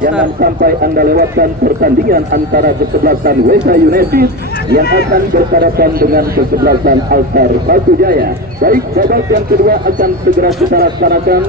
Jangan sampai anda lewatkan pertandingan antara kesebelasan WK United yang akan berhadapan dengan kesebelasan Alstar Patujaya. Baik, babak yang kedua akan segera kita laksanakan,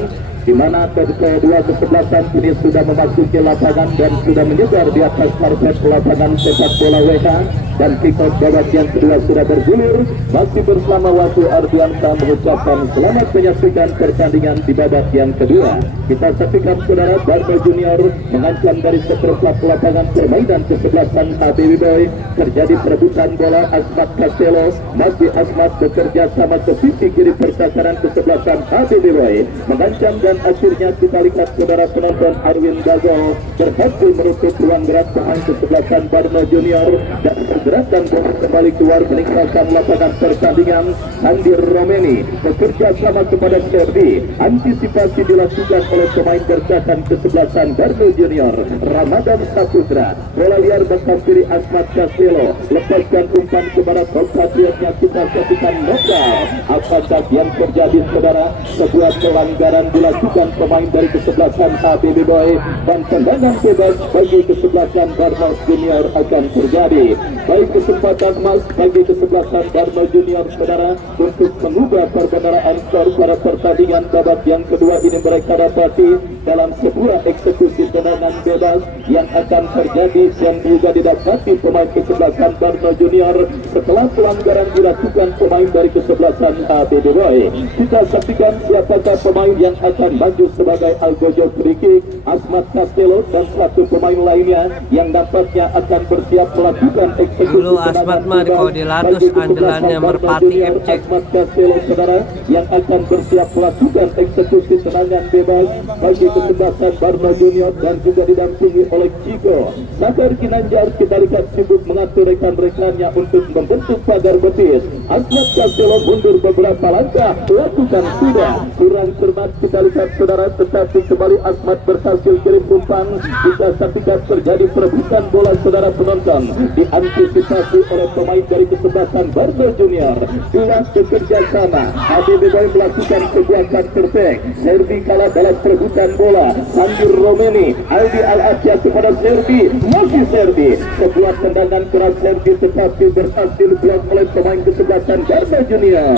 di mana kedua kesebelasan ini sudah memasuki lapangan dan sudah menyebar di atas karpet lapangan sepak bola WK. dan kick off babak yang kedua sudah bergulir. Masih bersama waktu Ardiansa mengucapkan selamat menyaksikan pertandingan di babak yang kedua. Kita saksikan saudara Barno Junior mengancam dari seperempat lapangan permainan kesebelasan HBB Boy. Terjadi perebutan bola. Asmat Castello, masih Asmat bekerja sama ke sisi kiri pertahanan kesebelasan HBB Boy mengancam, dan akhirnya kita lihat saudara penonton Arwin Bago berhasil menutup ruang gerak pemain kesebelasan Barno Junior dan pergerakan bola kembali keluar meninggalkan lapangan pertandingan. Sandir Romeni bekerja sama kepada Serdi. Antisipasi dilakukan oleh pemain bertahan kesebelasan Barno Junior Ramadan Saputra. Bola liar bekas kiri Asmat Castello, lepaskan umpan kepada compatriotnya. Kita saksikan knockout. Apakah yang terjadi saudara? Sebuah pelanggaran dilakukan pemain dari kesebelasan HBB Boy dan tendangan bebas bagi kesebelasan Barno Junior akan terjadi. Baik kesempatan emas bagi kesebelasan Barno Junior saudara untuk mengubah perbendaraan skor pada pertandingan babak yang kedua ini mereka dapati dalam sebuah eksekusi tendangan bebas yang akan terjadi dan juga didapati pemain kesebelasan Barno Junior setelah pelanggaran dilakukan pemain dari kesebelasan HBB Boy. Kita saksikan siapakah pemain yang akan maju sebagai Algojo free kick. Asmat Castello dan satu pemain lainnya yang nampaknya akan bersiap melakukan eksekusi dulu Asmat mah kalau dilatus andalannya Merpati FC. Asmat Castello saudara yang akan bersiap melakukan eksekusi tendangan bebas bagi kesebelasan Barno Junior dan juga didampingi oleh Chico Sakar Kinanjar. Kita lihat sibuk mengatur rekan-rekannya untuk membentuk pagar betis. Asmat Castello mundur beberapa langkah, lakukan sudah kurang cermat. Kita lihat saudara, tetapi kembali Asmat berhasil kirim umpan. Kita saksikan terjadi perebutan bola saudara penonton, diantisipasi oleh pemain dari kesebelasan Barno Junior. Dua bekerja sama, HBB Boy melakukan sebuah counter attack. Serbi kalah dalam perebutan bola. Sandir Romeni, Aldi Al-Atia kepada Serbi, masih Serbi. Sebuah tendangan keras Serbi tetapi berhasil blok oleh pemain kesebelasan Barno Junior.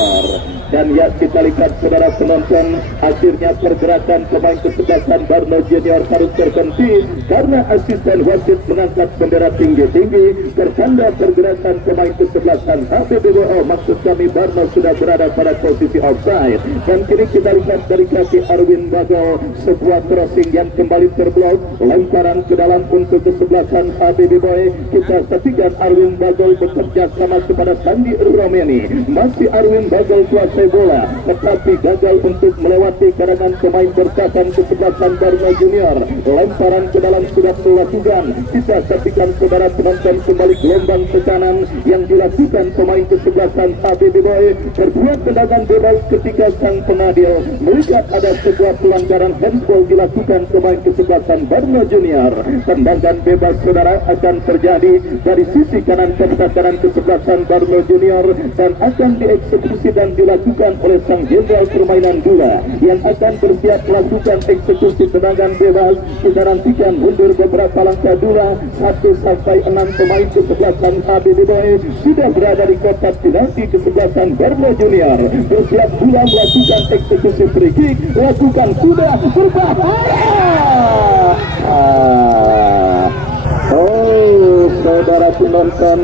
Dan ya kita lihat saudara penonton, akhirnya pergerakan pemain kesebelasan Barno Junior harus terhenti karena asisten wasit mengangkat bendera tinggi-tinggi. Pertanda pergerakan pemain kesebelasan HBBO, maksud kami Barno sudah berada pada posisi offside. Dan kini kita lihat dari kaki Arwin Bago, sebuah crossing yang kembali terblok, lemparan ke dalam untuk kesebelasan HBB Boy. Kita saksikan Arwin Bago bekerja sama kepada Sandi Romeni. Masih Arwin Bago kuasai bola tetapi gagal untuk melewati karangan pemain bertahan kesebelasan Barno Junior. Lemparan ke dalam sudah dilakukan. Kita saksikan saudara penonton kembali gelombang tekanan yang dilakukan pemain kesebelasan HBB Boy. Berbuat tendangan bebas ketika sang pengadil melihat ada sebuah pelanggaran handball dilakukan pemain kesebelasan Barno Junior. Tendangan bebas saudara akan terjadi dari sisi kanan pertahanan kesebelasan Barno Junior dan akan dieksekusi dan dilakukan oleh sang jenderal permainan Dula yang akan bersiap melakukan eksekusi tendangan bebas. Kita nantikan mundur beberapa langkah Dula. 1 sampai 6 pemain kesebelasan HBB Boy sudah berada di kotak penalti kesebelasan Barno Junior. Bersiap Dula melakukan eksekusi free kick. Lakukan sudah berbahaya. Oh saudara penonton,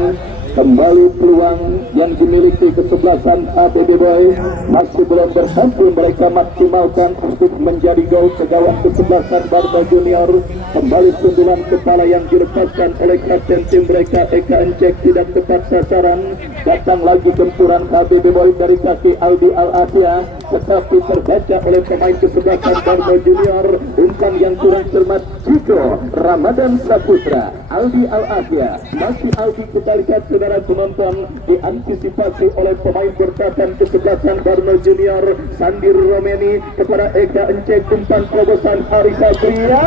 kembali peluang yang dimiliki kesebelasan HBB Boy masih belum berhasil mereka maksimalkan untuk menjadi gol ke gawang kesebelasan Barno Junior. Kembali sundulan kepala yang dilepaskan oleh kapten tim mereka Eka Encek tidak tepat sasaran. Datang lagi gempuran HBB Boy dari kaki Aldi Al-Atia tetapi terbaca oleh pemain kesebelasan Barno Junior. Umpan yang kurang cermat Chico Ramadan Saputra, Aldi Al-Atia. Masih Aldi kita lihat saudara penonton, diantisipasi oleh pemain bertahan kesebelasan Barno Junior. Sandir Romeni kepada Eka Encek, umpan terobosan Ari Satria.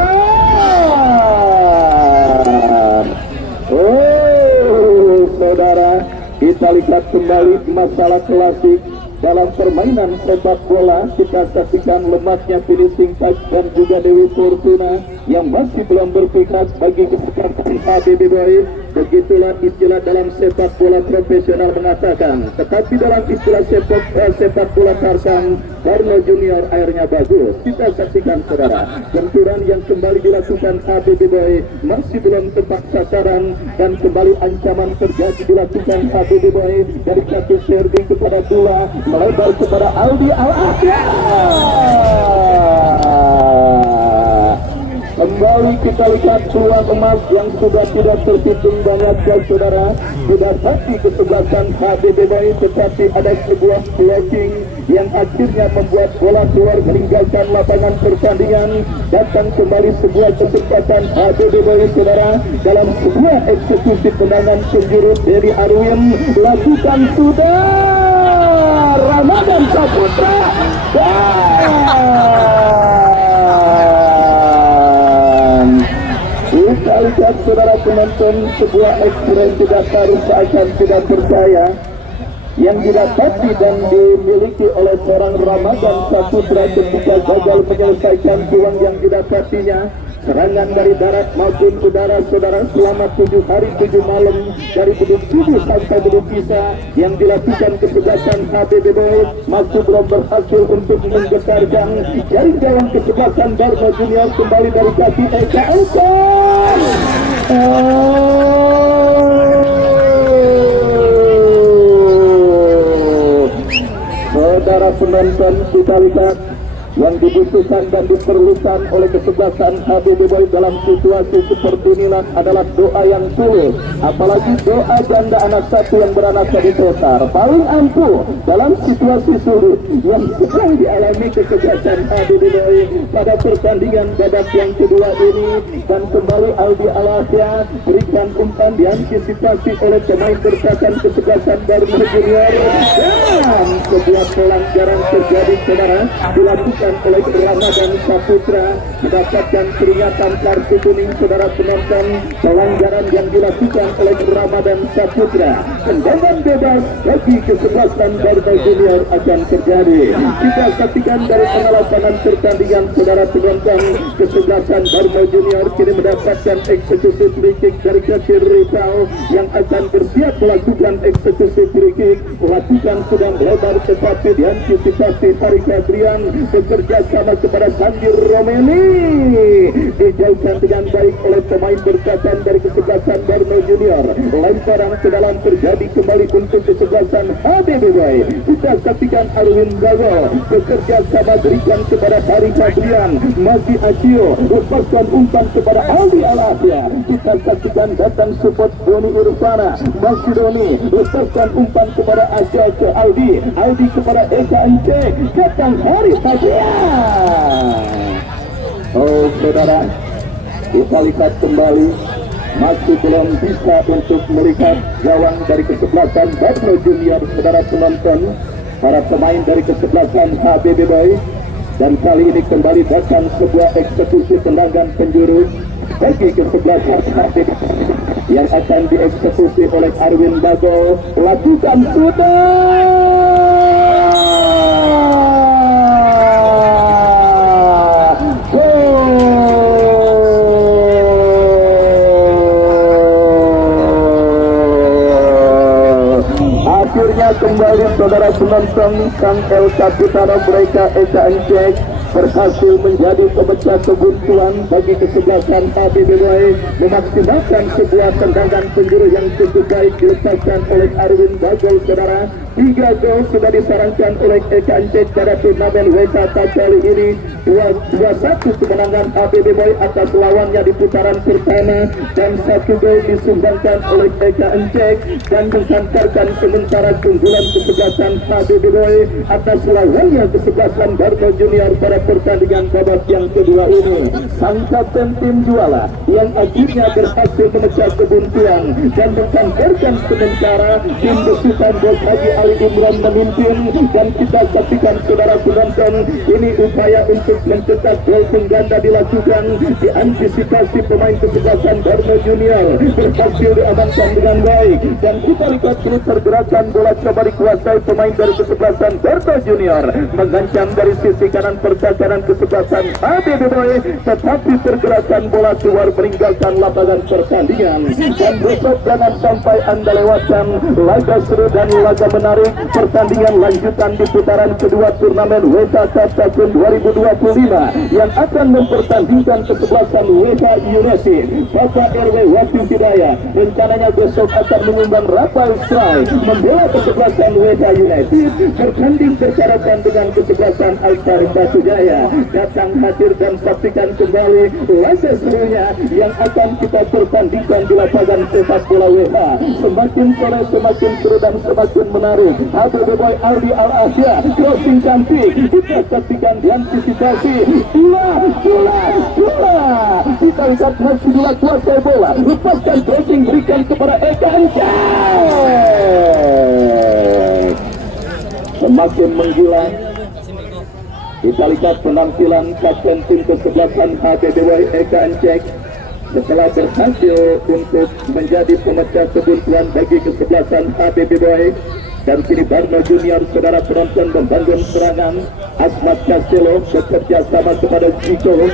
Oh saudara, kita lihat kembali masalah klasik dalam permainan sepak bola. Kita saksikan lemahnya finishing touch dan juga Dewi Fortuna yang masih belum berpihak bagi kesempatan HBB Boy. Begitulah istilah dalam sepak bola profesional mengatakan. Tetapi dalam istilah sepak bola tarkam, Barno Junior airnya bagus. Kita saksikan saudara, benturan yang kembali dilakukan ABB Boy masih belum tepat sasaran, dan kembali ancaman terjadi dilakukan ABB Boy dari kaki Serdi kepada Dula, melebar kepada Aldi Al-Akhir. Kembali kita lihat peluang emas yang sudah tidak terhitung banyak ya saudara. Sudah tadi kesebelasan HBB Boy, tetapi ada sebuah blocking yang akhirnya membuat bola keluar meninggalkan lapangan pertandingan. Datang kembali sebuah kesempatan HBB Boy saudara dalam sebuah eksekusi tendangan penjuru dari Arwin. Lakukan sudah Ramadan Saputra. Kita lihat saudara penonton, sebuah ekspresi dasar seakan tidak percaya yang didapati dan dimiliki oleh seorang Ramadan Saputra ketika gagal menyelesaikan peluang yang didapatinya. Serangan dari darat maupun udara saudara selama 7 hari 7 malam dari beduk subuh sampai beduk isa yang dilakukan kesebelasan HBB Boy masih belum berhasil untuk menggetarkan jaring gawang kesebelasan Barno Junior. Kembali dari kaki Eka. Saudara penonton, kita lihat yang dibutuhkan dan diperlukan oleh kesebelasan HBB Boy dalam situasi seperti inilah adalah doa yang tulus, apalagi doa janda anak satu yang beranak di Totar paling ampuh dalam situasi sulit yang sedang dialami kesebelasan HBB Boy pada pertandingan babak yang kedua ini. Dan kembali Aldi Alasya berikan umpan diantisipasi oleh pemain bertahan kesebelasan Barno Junior, dan sebuah pelanggaran terjadi saudara dilakukan oleh Ramadan Saputra, mendapatkan peringatan kartu kuning saudara penonton. Pelanggaran yang dilakukan oleh Ramadan Saputra, tendangan bebas bagi kesebelasan Barno Junior akan terjadi. Kita saksikan dari pengalaman pertandingan saudara penonton, kesebelasan Barno Junior kini mendapatkan eksekusi free kick dari Kasir Rizal yang akan bersiap melakukan eksekusi free kick. Lakukan sedang lebar tetapi diantisipasi Farid Adrian bekerja sama kepada Sandir Romeli, dijauhkan dengan baik oleh pemain berkatan dari kesebelasan Barno Junior. Lemparan ke dalam terjadi kembali untuk kesebelasan HBB Boy. Kita saksikan Arwin Gago bekerja sama berikan kepada Farid Adrian, masih Acio lepaskan umpan kepada Aldi Alasya. Kita saksikan datang support Doni Irfana, masih Doni lepaskan umpan kepada Acia ke Aldi kepada Eka Ance, datang Haris Adrian. Oh saudara, kita lihat kembali masih belum bisa untuk melihat gawang dari kesebelasan Barno Junior saudara penonton, para pemain dari kesebelasan HBB Boy. Dan kali ini kembali datang sebuah eksekusi tendangan penjuru bagi kesebelasan HBB yang akan dieksekusi oleh Arwin Bago. Lakukan sudah kembali saudara penonton, Sang El Capitano mereka Eka Encek berhasil menjadi pemecah kebuntuan bagi kesebelasan HBB Boy, memaksimalkan sebuah tendangan penjuru yang cukup baik dilepaskan oleh Arwin Bagol saudara. 3 gol sudah disarankan oleh Eka Encek pada turnamen WKT kali ini. 2-1 kemenangan HBB Boy atas lawannya di putaran pertama, dan 1 gol disumbangkan oleh Eka Encek dan menghantarkan sementara keunggulan kesebelasan HBB Boy atas lawannya kesebelasan Barno Junior pada pertandingan babak yang kedua ini. Sang kapten tim juara yang akhirnya berhasil memecah kebuntuan dan menghantarkan sementara tim besutan Bos Haji Ali Imran memimpin, dan kita saksikan saudara penonton, ini upaya untuk mencetak gol pengganda dilakukan, diantisipasi pemain kesebelasan Barno Junior, berhasil diamankan dengan baik, dan kita lihat ini pergerakan bola coba dikuasai pemain dari kesebelasan Barno Junior, mengancam dari sisi kanan pertahanan kesebelasan HBB Boy, tetapi pergerakan bola keluar meninggalkan lapangan pertandingan. Dan besok jangan sampai Anda lewatkan laga seru dan laga menarik, pertandingan lanjutan di putaran kedua turnamen UEFA Cup tahun 2025 yang akan mempertandingkan kesebelasan UEFA Unesi. Bapak RW Wati Hidayat rencananya besok akan menyumbang Rafael Strike membela kesebelasan UEFA United, bertanding berhadapan dengan kesebelasan Altar Batu Jaya. Datang hadir dan saksikan kembali laga serunya yang akan kita pertandingkan di lapangan sepak bola UEFA. Semakin sore semakin seru dan semakin menarik. HBB Boy Aldi Al Asia crossing cantik, kita saksikan diantisipasi Dula. Kita lihat masih Dula kuasai bola, lepaskan crossing, berikan kepada Eka Encek. Semakin menggila. Kita lihat penampilan kapten tim kesebelasan HBB Boy Eka Encek setelah berhasil untuk menjadi pemecah kebuntuan bagi kesebelasan HBB Boy. Dan kini Barno Junior, saudara penonton, membangun serangan. Asmat Castelo bekerja sama kepada Jiko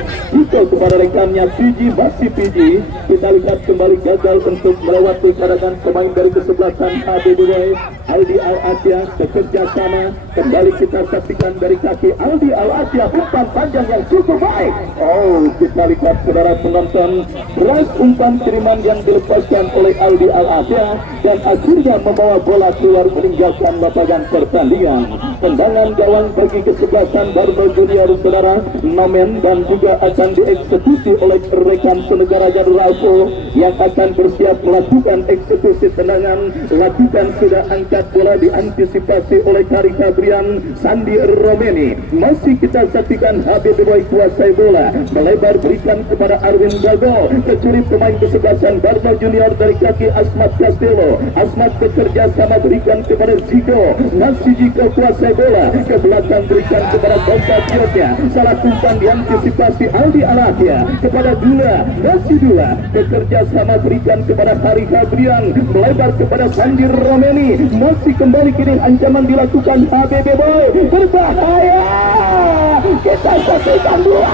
kepada rekannya Fiji, masih Fiji. Kita lihat kembali gagal untuk melewati karangan pemain dari kesebelasan HBB Boy. Aldi Al Asia bekerja sama, kembali kita saksikan dari kaki Aldi Al Asia, umpan panjang yang cukup baik. Oh, kita lihat saudara penonton, beras umpan kiriman yang dilepaskan oleh Aldi Al Asia dan akhirnya membawa bola keluar meninggalkan lapangan pertandingan. Tendangan gawang bagi kesebelasan Barno Junior, saudara, nomen, dan juga akan dieksekusi oleh rekan senegara Ralfo yang akan bersiap melakukan eksekusi tendangan. Lakukan sudah angkat bola, diantisipasi oleh Karika Brian Sandi Romeni. Masih kita saksikan HBB Boy kuasai bola, melebar berikan kepada Arwin Bago, kecuri pemain kesebelasan Barno Junior dari kaki Asmat Castelo. Asmat bekerja sama berikan kepada Jiko, masih Jiko kuasai bola, ke belakang berikan kepada Bangsa Piotnya, salah umpan diantisipasi Aldi Alatia kepada Dula, masih Dula bekerja sama berikan kepada Karika Brian, melebar kepada Sandi Romeni. Masih kembali kini ancaman dilakukan HBB Boy, berbahaya, kita saksikan dua.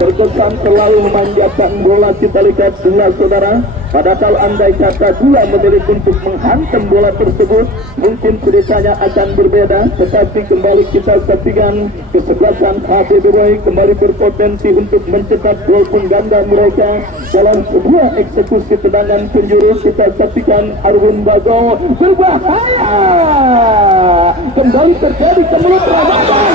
Terkesan terlalu memanjakan bola. Kita lihat Dula, saudara, padahal andai kata Dula memilih untuk menghantam bola tersebut, mungkin ceritanya akan berbeda. Tetapi kembali kita saksikan kesebelasan HBB Boy kembali berpotensi untuk mencetak gol pengganda mereka dalam sebuah eksekusi tendangan penjuru. Kita saksikan Arwin Bago, berbahaya, kembali terjadi kemelut Ramadan.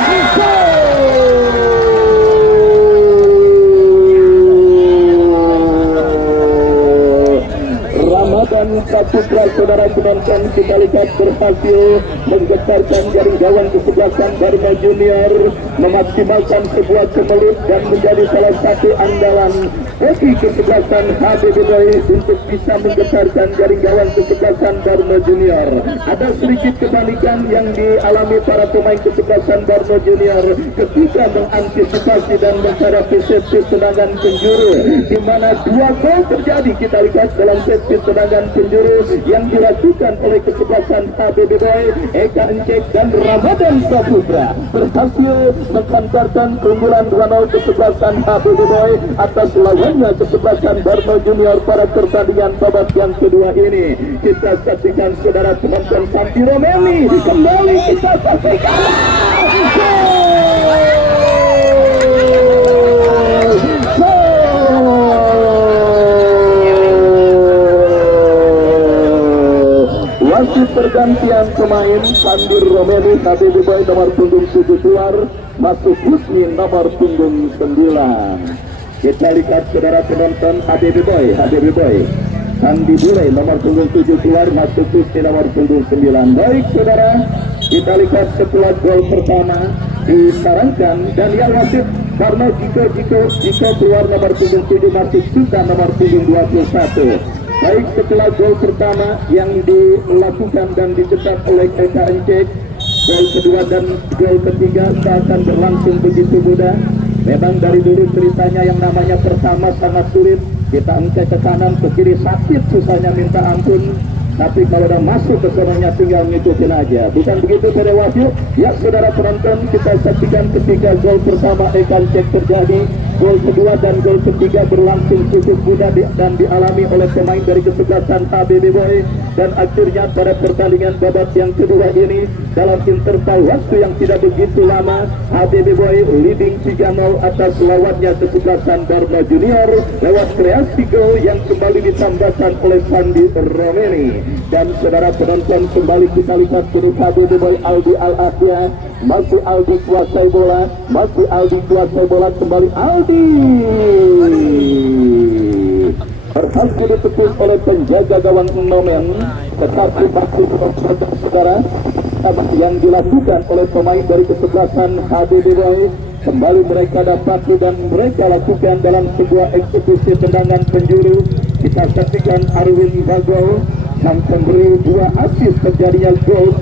Dan Saputra, saudara penonton, kita lihat berhasil menggetarkan jaring gawang kesebelasan Barno Junior, memaksimalkan sebuah kemelut dan menjadi salah satu andalan bagi kesebelasan HBB Boy untuk bisa menggetarkan jaring gawang kesebelasan Barno Junior. Ada sedikit kepanikan yang dialami para pemain kesebelasan Barno Junior ketika mengantisipasi dan menghadapi set piece tendangan penjuru, di mana dua gol terjadi. Kita lihat dalam set piece tendangan penjuru yang dilakukan oleh kesebelasan HBB Boy. Eka Encek dan Ramadan Saputra berhasil menghantarkan keunggulan 2-0 kesebelasan HBB Boy atas lawannya kesebelasan Barno Junior pada pertandingan babak yang kedua ini. Kita saksikan saudara penonton, Santi Romeli kembali kita saksikan. Wasit pergantian pemain, Sandir Romeli HBB Boy nomor punggung 7 keluar, masuk Husni nomor punggung 9. Kita lihat saudara penonton, HBB Boy Sandi Bule nomor punggung 7 keluar, masuk Husni nomor punggung 9. Baik saudara, kita lihat setelah gol pertama disarankan Daniel Wasit karena jika keluar nomor punggung 7 masuk sudah nomor punggung 21. Baik, setelah gol pertama yang dilakukan dan dicetak oleh Eka Encek, gol kedua dan gol ketiga akan berlangsung begitu mudah. Memang dari dulu ceritanya yang namanya pertama sangat sulit. Kita Encek ke kanan ke kiri sakit susahnya minta ampun. Tapi kalau udah masuk ke sananya tinggal ngikutin aja. Bukan begitu Tere Wahyu? Ya saudara penonton, kita saksikan ketika gol pertama Eka Encek terjadi, gol kedua dan gol ketiga berlangsung cukup mudah dan dialami oleh pemain dari kesebelasan HBB Boy. Dan akhirnya pada pertandingan babak yang kedua ini, dalam interval waktu yang tidak begitu lama, HBB Boy leading 3-0 atas lawannya kesebelasan Barma Junior lewat kreasi gol yang kembali ditambahkan oleh Sandi Romeni. Dan saudara penonton, kembali kita lihat kini HBB Boy Aldi Al-Afia, masih Aldi kuasai bola, kembali Aldi berhasil ditepis oleh penjaga gawang Nomen, tetapi masih saudara yang dilakukan oleh pemain dari kesebelasan HBB Boy kembali mereka dapati dan mereka lakukan dalam sebuah eksekusi tendangan penjuru. Kita saksikan Arwin Bagol yang memberi 2 assist terjadinya gol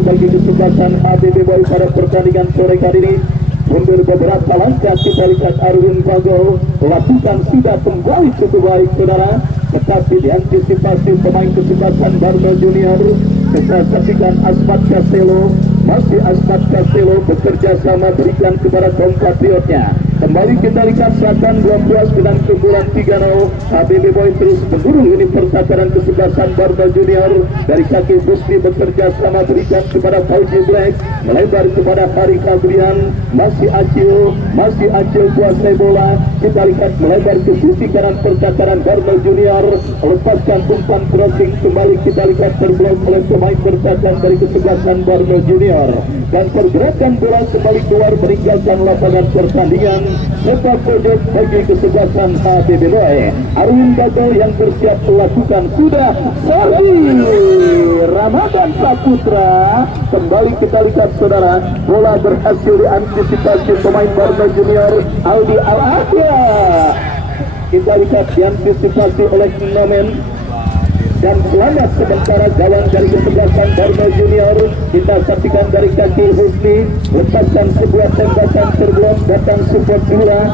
bagi kesebelasan HBB Boy pada pertandingan sore kali ini. Mundur beberapa langkah kita lihat Arwin Bagol lakukan sudah kembali cukup baik saudara, tetapi diantisipasi pemain kesebelasan Barma Junior. Kita saksikan Asmat Castelo, masih Asmat Castelo bekerja sama berikan kepada kompatriotnya. Kembali kita lihat seakan belum puas dengan keunggulan 3-0. HBB Boy terus mendurung ini pertakaran kesebelasan Barma Junior. Dari kaki Busni bekerja sama berikan kepada Fauji Black, melebar kepada Hari Kabrian, masih Acil kuasai bola. Kita lihat melebar ke sisi kanan pertakaran Barma Junior, lepaskan umpan crossing, kembali kita lihat terblok oleh pemain pertahanan dari kesebelasan Barma Junior. Dan pergerakan bola kembali keluar meninggalkan lapangan pertandingan. Sepak pojok bagi kesebelasan HBB Boy. Arwin Bagol yang bersiap melakukan sudah servis Ramadan Saputra. Kembali kita lihat saudara, bola berhasil diantisipasi pemain Barma Junior Aldi Al-Afia. Kita lihat diantisipasi oleh Nomen dan selamat sementara gawang dari kesebelasan Barma Junior. Kita saksikan dari kaki Husni, lepaskan sebuah tembakan terblok, datang support Dula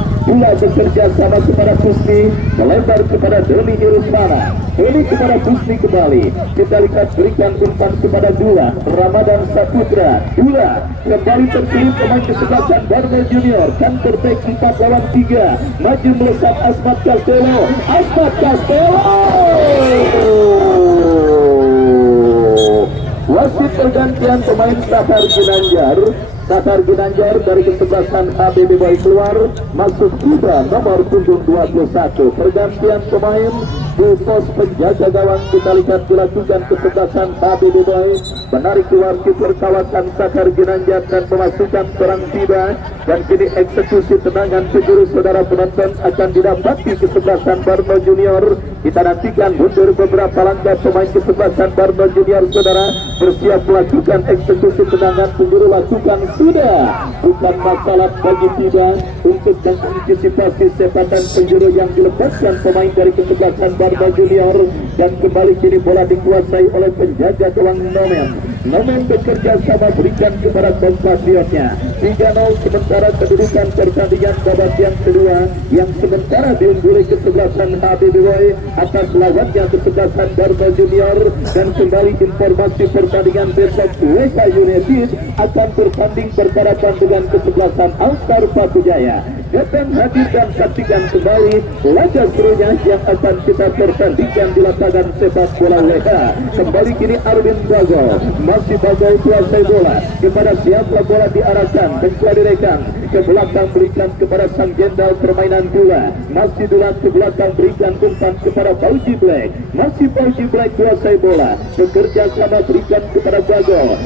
bekerja sama kepada Husni, melebar kepada Doni Irusmana, ini kepada Husni kembali. Kita lihat berikan umpan kepada Dula, Ramadan Saputra. Dula kembali terpilih pemain kesebelasan Barma Junior, counter back 4 lawan 3, maju melesat Asmat Castelo. Wasit pergantian pemain Sakar Ginanjar dari kesebelasan HBB Boy keluar, masuk juga nomor punggung 21. Pergantian pemain di pos penjaga gawang kita lihat dilakukan kesebelasan HBB Boy, menarik keluar kiper kawasan Sakar Ginanjar dan memasukkan perang tiba. Dan kini eksekusi tendangan penjuru saudara penonton akan didapati kesebelasan Barma Junior. Kita nantikan mundur beberapa langkah pemain kesebelasan Barma Junior saudara, bersiap melakukan eksekusi tendangan penjuru, lakukan sudah. Bukan masalah bagi tiba untuk mengantisipasi sepakan penjuru yang dilepaskan pemain dari kesebelasan Barma Junior. Dan kembali kini bola dikuasai oleh penjaga gawang Nomen bekerja sama berikan kepada kompatriotnya. 3-0 sementara kedudukan pertandingan babak yang kedua, yang sementara diungguli kesebelasan HBB Boy atas lawannya kesebelasan Barma Junior. Dan kembali informasi pertandingan besok, WK United akan bertanding berhadapan dengan kesebelasan All-Star Patujaya. Datang hadir dan saksikan kembali laga serunya yang akan kita pertandingkan di lapangan sepak bola WK. Kembali kini Arwin Bagol, masih Bagol kuasai bola, kepada siapa bola diarahkan, menjadi rekan ke belakang berikan kepada sang jenderal permainan Dula, masih Dula ke belakang berikan umpan kepada Fauji Black, masih Fauji Black kuasai bola, bekerja sama berikan kepada Bagol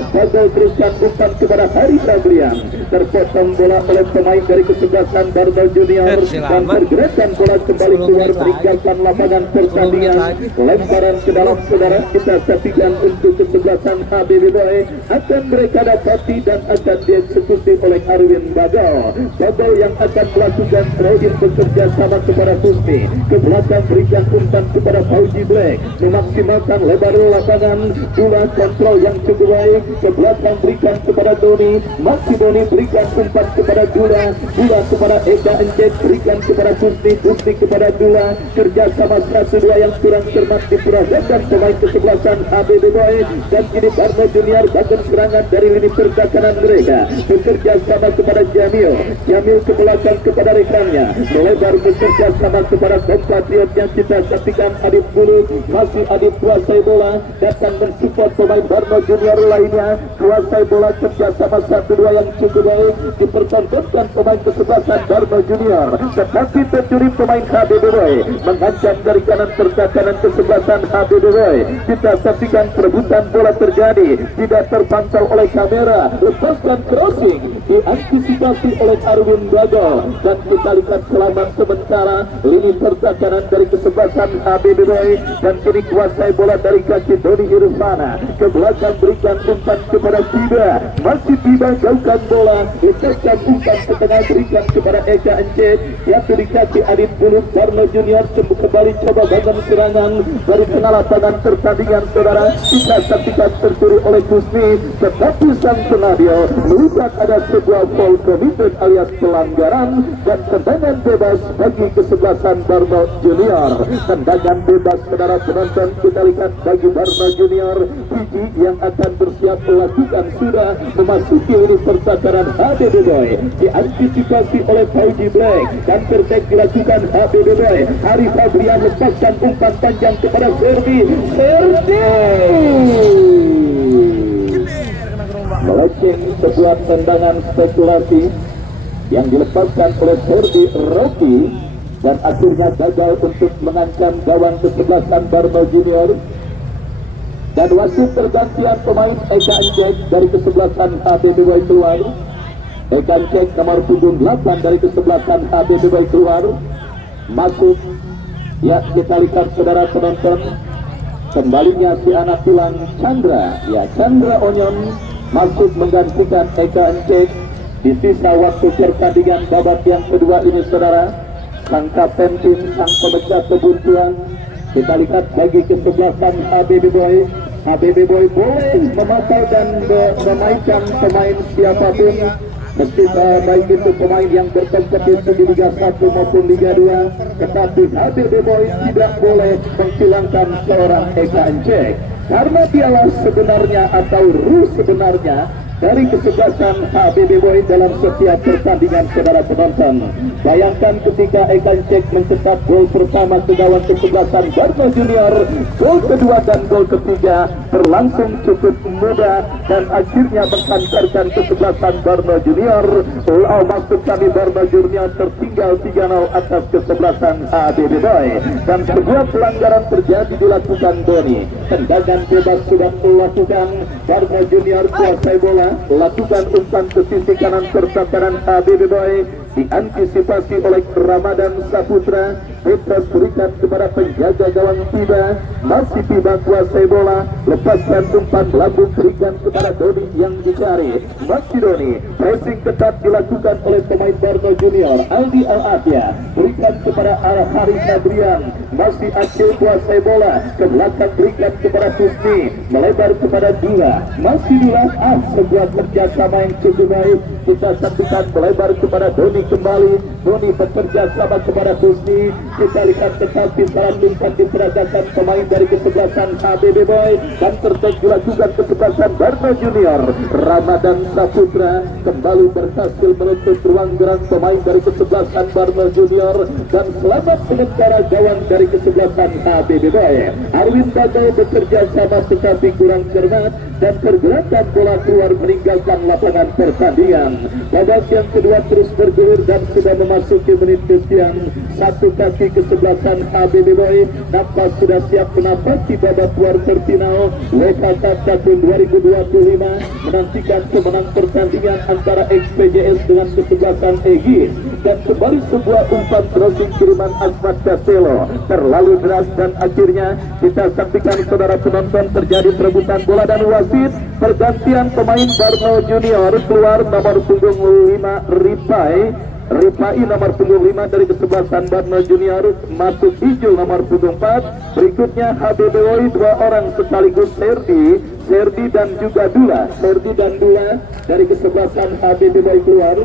teruskan umpan kepada Hari Kabrian, terpotong bola oleh pemain dari kesebelasan Barma Junior dan pergerakan bola kembali keluar meninggalkan lapangan pertandingan. Lemparan ke dalam saudara, kita saksikan untuk kesebelasan HBB HBB Boy akan mereka dapati dan akan dieksekusi oleh Arwin Bagel. Bagel yang akan melakukan throw-in bekerja sama kepada Husni. Ke belakang berikan umpan kepada Fauji Black, memaksimalkan lebar lapangan. Bola kontrol yang cukup baik. Ke belakang berikan kepada Doni, masih Doni berikan umpan kepada Dula, Dula kepada Eka Encek, berikan kepada Husni, Husni kepada Dula. Kerja sama 1-2 yang kurang cermat diperagakan pemain kesebelasan HBB Boy. Dan kini Barno Junior bagian serangan dari lini pertahanan mereka. Bekerja sama kepada Jamil, Jamil ke belakang kepada rekannya, melebar bekerja sama kepada kompatriotnya. Kita saksikan Adip Bulu, masih Adip kuasai bola, datang mensupport pemain Barno Junior lainnya. Kuasai bola kerja sama 1-2 yang cukup baik dipertontonkan pemain kesebelasan Barno Junior. Tetapi pencuri pemain HBB Boy mengancam dari kanan pertahanan kesebelasan HBB Boy. Kita saksikan perebutan bola terjadi, tidak terpantau oleh kamera. Lepaskan crossing diantisipasi oleh Arwin Bagel, dan kita lihat selamat sementara lini pertahanan dari kesebelasan HBB Boy. Dan kini kuasai bola dari kaki Doni Irfana, ke belakang berikan umpan kepada Tiba, masih Tiba jauhkan bola, letakkan umpan ke tengah berikan kepada Eka Encet, yang di kaki Adit Buluk. Barno Junior kembali coba bangun serangan dari tengah lapangan pertandingan saudara. Kita saksikan tercuri oleh Kusni, tetapi sang penadio melihat ada sebuah foul committed alias pelanggaran, dan tendangan bebas bagi kesebelasan Barno Junior. Tendangan bebas saudara penonton kita lihat bagi Barno Junior. Gigi yang akan bersiap melakukan sudah memasuki lini pertahanan HBB Boy, diantisipasi oleh Fauji Black, dan tertek dilakukan HBB Boy. Hari Fabrian lepaskan umpan panjang kepada Serdi, meleceng sebuah tendangan spekulasi yang dilepaskan oleh Serdi Rocky, dan akhirnya gagal untuk mengancam gawang kesebelasan Barno Junior. Dan wasit pergantian pemain Eka Encek dari kesebelasan HBB Boy keluar. Eka Encek nomor punggung 8 dari kesebelasan HBB Boy keluar, masuk. Ya, kita lihat saudara penonton, kembalinya si anak tulang Chandra, ya Chandra Onyon masuk menggantikan Eka Encek di sisa waktu pertandingan babak yang kedua ini saudara. Sang kapten tim, sang pemecah kebuntuan, kita lihat bagi kesebelasan HBB Boy. HBB Boy boleh memakai dan memainkan pemain siapapun, meski baik itu pemain yang berkompetisi di Liga 1 maupun Liga 2, tetapi HBB Boy tidak boleh menghilangkan seorang Eka Encek, karena dialah sebenarnya atau ruh sebenarnya dari kesebelasan HBB Boy dalam setiap pertandingan saudara penonton. Bayangkan ketika Eka Encek mencetak gol pertama ke gawang kesebelasan Barno Junior, gol kedua dan gol ketiga berlangsung cukup mudah dan akhirnya menghantarkan kesebelasan Barno Junior. Maksud kami Barno Junior tertinggal 3-0 atas kesebelasan HBB Boy, dan sebuah pelanggaran terjadi dilakukan Doni. Tendangan bebas sudah dilakukan, Barno Junior kuasai bola, lakukan umpan ke sisi kanan pertahanan HBB Boy, diantisipasi oleh Ramadan Saputra. Petros berikan kepada penjaga gawang Tiba, masih Tiba kuasai bola, lepaskan umpan lambung berikan kepada Doni yang dicari, masih Doni. Pressing ketat dilakukan oleh pemain Barno Junior, Aldi Al-Afia, berikan kepada Hari Fabrian, masih Acil kuasai bola, ke belakang berikan kepada Husni, melebar kepada Dula, masih Dula. Sebuah kerjasama yang cukup baik, kita saksikan melebar kepada Doni kembali. Doni bekerja sama kepada Husni, kita lihat tetapi salah umpan diperagakan pemain dari kesebelasan HBB Boy, dan tertek dilakukan kesebelasan Barno Junior. Ramadan Saputra kembali berhasil menutup ruang gerak pemain dari kesebelasan Barno Junior, dan selamat sementara gawang dari kesebelasan HBB Boy. Arwin Bagel bekerja sama tetapi kurang cermat, dan pergerakan bola keluar meninggalkan lapangan pertandingan. Babak yang kedua terus bergulir dan sudah memasuki menit kesian. Satu kaki kesebelasan HBB Boy nampak sudah siap menapaki babak quarter final UEFA Cup tahun 2025, menantikan kemenang pertandingan antara XPJS dengan kesebelasan Egis. Dan kembali sebuah umpan crossing kiriman Asmat Castelo terlalu deras, dan akhirnya kita saksikan saudara penonton terjadi perebutan bola, dan wasit pergantian pemain Barno Junior. Keluar nomor punggung 5 Ripai nomor punggung 5 dari kesebelasan Barno Junior, masuk hijau nomor punggung 4. Berikutnya HBBWI 2 orang sekaligus Serdi dan juga Dula. Serdi dan Dula dari kesebelasan HBBWI keluar.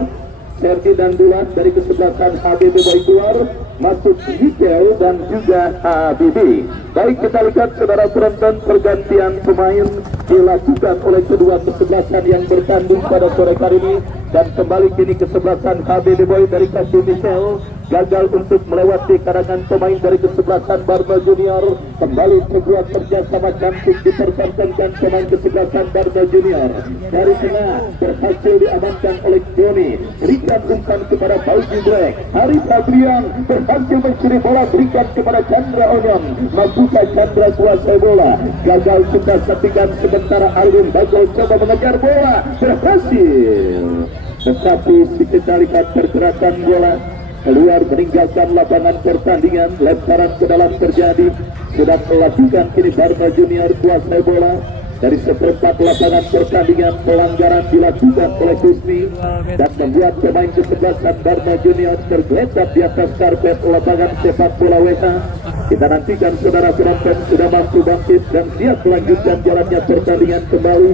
Serdi dan Dula dari kesebelasan HBBWI keluar, masuk Mikel dan juga Habibi. Baik, kita lihat saudara penonton, pergantian pemain dilakukan oleh kedua kesebelasan yang bertanding pada sore hari ini. Dan kembali kini kesebelasan HBBWI dari kaki Michel gagal untuk melewati karangan pemain dari kesebelasan Barno Junior. Kembali sebuah kerjasama cantik dipertahankan pemain kesebelasan Barno Junior. Dari tengah berhasil diamankan oleh Joni, berikan umpan kepada Fauzi Black. Haris Adrian berhasil mencuri bola, berikan kepada Chandra Onyon. Mampukah Chandra kuasai bola? Gagal kita saksikan sementara Arwin Bagol coba mengejar bola, berhasil. Tetapi kita lihat pergerakan bola keluar meninggalkan lapangan pertandingan. Lemparan ke dalam terjadi, sudah melakukan kini Barno Junior kuasai bola. Dari seperempat lapangan pertandingan pelanggaran dilakukan oleh Kusni dan membuat pemain kesebelasan Barno Junior tergeletak di atas karpet lapangan sepak bola WH. Kita nantikan saudara penonton sudah mampu bangkit dan siap melanjutkan jalannya pertandingan kembali.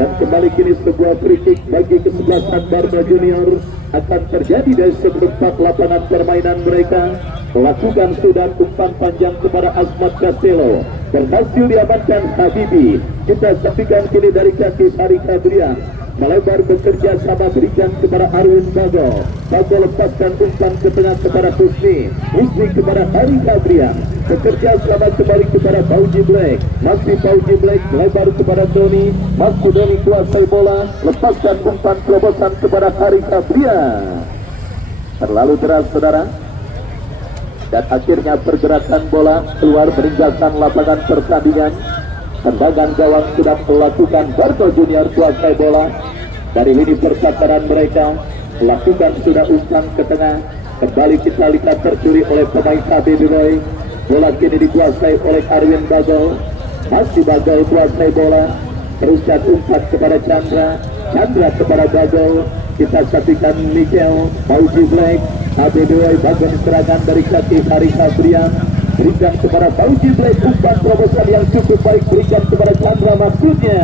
Dan kembali kini sebuah free kick bagi kesebelasan Barno Junior akan terjadi dari seperempat lapangan permainan mereka. Melakukan sudah umpan panjang kepada Azmat Castello, berhasil diamankan Habibi. Kita saksikan kini dari kaki Hari Kadrian, melebar bekerja sama berikan kepada Arwin Bagol. Bagol lepaskan umpan ke tengah kepada Husni kepada Hari Kadrian, bekerja sama kembali kepada Fauzi Black. Masih Fauzi Black melebar kepada Doni, masih Doni kuasai bola, lepaskan umpan terobosan kepada Hari Kadrian. Terlalu deras saudara. Dan akhirnya pergerakan bola keluar meninggalkan lapangan pertandingan. Tendangan gawang sudah melakukan Barno Junior kuasai bola. Dari lini percakaran mereka melakukan sudah umpan ke tengah. Kembali kita lihat tercuri oleh pemain HBBWI. Bola kini dikuasai oleh Arwin Bagol. Masih Bagol kuasai bola. Teruskan umpan kepada Chandra kepada Bagol. Kita saksikan Mikel, Fauzi Black, HBBWI bagian serangan dari kaki Hari Kadrian, berikan kepada Fauzi Black, umpan terobosan yang cukup baik, berikan kepada Chandra. Maksudnya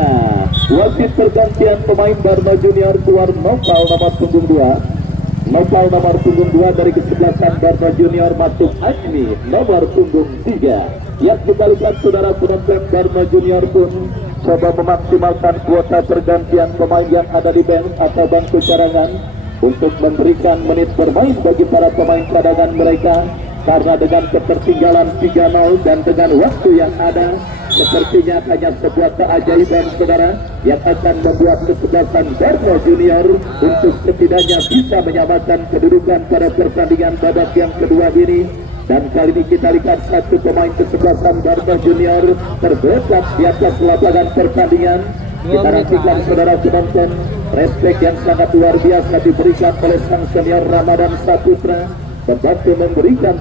wasit pergantian pemain Barno Junior keluar Nopal nomor punggung 2. Nopal nomor punggung 2 dari kesebelasan Barno Junior, masuk Ajmi nomor punggung 3. Yang kita lihat saudara penonton, Barno Junior pun coba memaksimalkan kuota pergantian pemain yang ada di bench atau bangku cadangan untuk memberikan menit bermain bagi para pemain cadangan mereka. Karena dengan ketertinggalan 3-0 dan dengan waktu yang ada, sepertinya hanya sebuah keajaiban saudara yang akan membuat kesebelasan Barno Junior untuk setidaknya bisa menyamakan kedudukan pada pertandingan babak yang kedua ini. Dan kali ini kita lihat satu pemain kesebelasan Barno Junior tergeletak di atas lapangan pertandingan. Kita nantikan saudara penonton, respek yang sangat luar biasa diberikan oleh sang senior Ramadan Saputra, membantu memberikan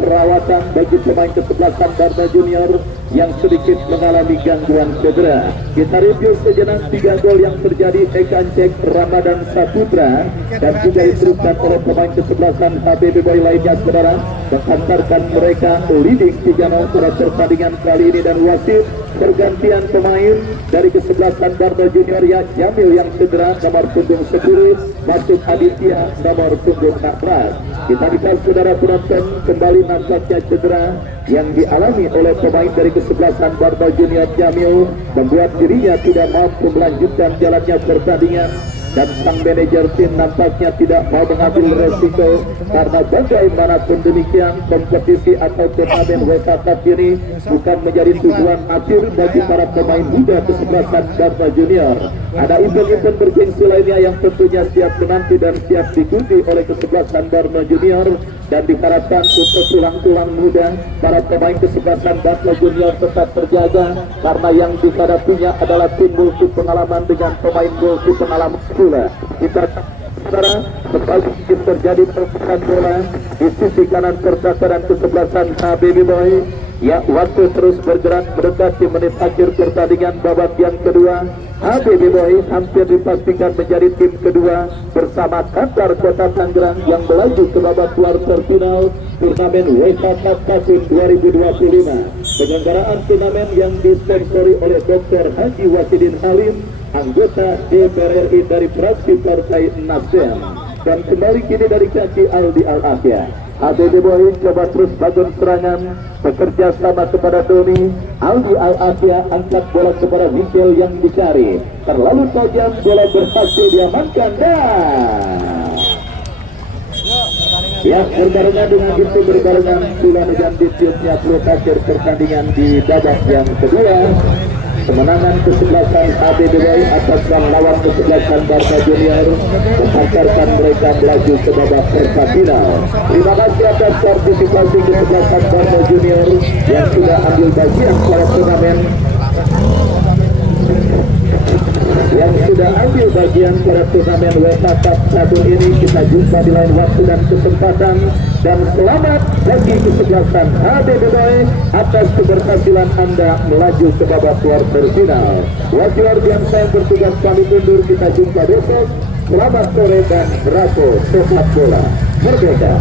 perawatan bagi pemain kesebelasan Barno Junior yang sedikit mengalami gangguan cedera. Kita review sejenak 3 gol yang terjadi Ekan Cek Ramadan Saputra dan juga diteruskan oleh pemain kesebelasan HBBWI lainnya saudara, menghantarkan mereka leading 3-0 pada pertandingan kali ini. Dan wasit pergantian pemain dari kesebelasan Barno Junior ya Jamil yang cedera nomor punggung 10, masuk Aditya nomor punggung 16. Kita lihat saudara penonton kembali nampaknya cedera yang dialami oleh pemain dari kesebelasan Barno Junior Jamil membuat dirinya tidak mampu melanjutkan jalannya pertandingan. Dan sang manajer tim nampaknya tidak mau mengambil resiko, karena bagaimanapun demikian kompetisi atau turnamen WK Cup ini bukan menjadi tujuan akhir bagi para pemain muda kesebelasan Barno Junior. Ada event-event bergengsi lainnya yang tentunya siap menanti dan siap diikuti oleh kesebelasan Barno Junior, dan diharapkan untuk tulang-tulang muda para pemain kesebelasan Barno Junior tetap terjaga, karena yang dihadapinya adalah tim multi pengalaman dengan pemain multi pengalaman pula. Kita saudara kembali terjadi perputaran bola di sisi kanan percakaran kesebelasan HBBWI. Ya, waktu terus bergerak mendekati menit akhir pertandingan babak yang kedua. HBB Boy hampir dipastikan menjadi tim kedua bersama Qatar Kota Tangerang yang melaju ke babak kuarter final turnamen UEFA Cup tahun 2025. Penyelenggaraan turnamen yang disponsori oleh Dr. Haji Wasidin Halim, anggota DPR RI dari fraksi Partai Nasdem. Dan kembali kini dari kaki Aldi Al-Afia. HBB Boy coba terus bangun serangan, bekerja sama kepada Doni. Aldi Al-Afia angkat bola kepada Michael yang dicari. Terlalu tajam, bola berhasil diamankan dan ya, berbarengan dengan itu berbarengan pula dengan ditiupnya peluit akhir pertandingan di babak yang kedua. Kemenangan kesebelasan HBB Boy atas lawan kesebelasan Barca Junior mengantarkan mereka melaju ke babak perempat final. Terima kasih atas partisipasi kesebelasan Barca Junior yang sudah ambil bagian pada turnamen UEFA Cup tahun ini. Kita jumpa di lain waktu dan kesempatan, dan selamat bagi kesebelasan HBB Boy atas keberhasilan Anda melaju ke babak kuarter final. Wakil Ardiansa yang bertugas kami mundur, kita jumpa besok. Selamat sore dan bravo sepak bola merdeka.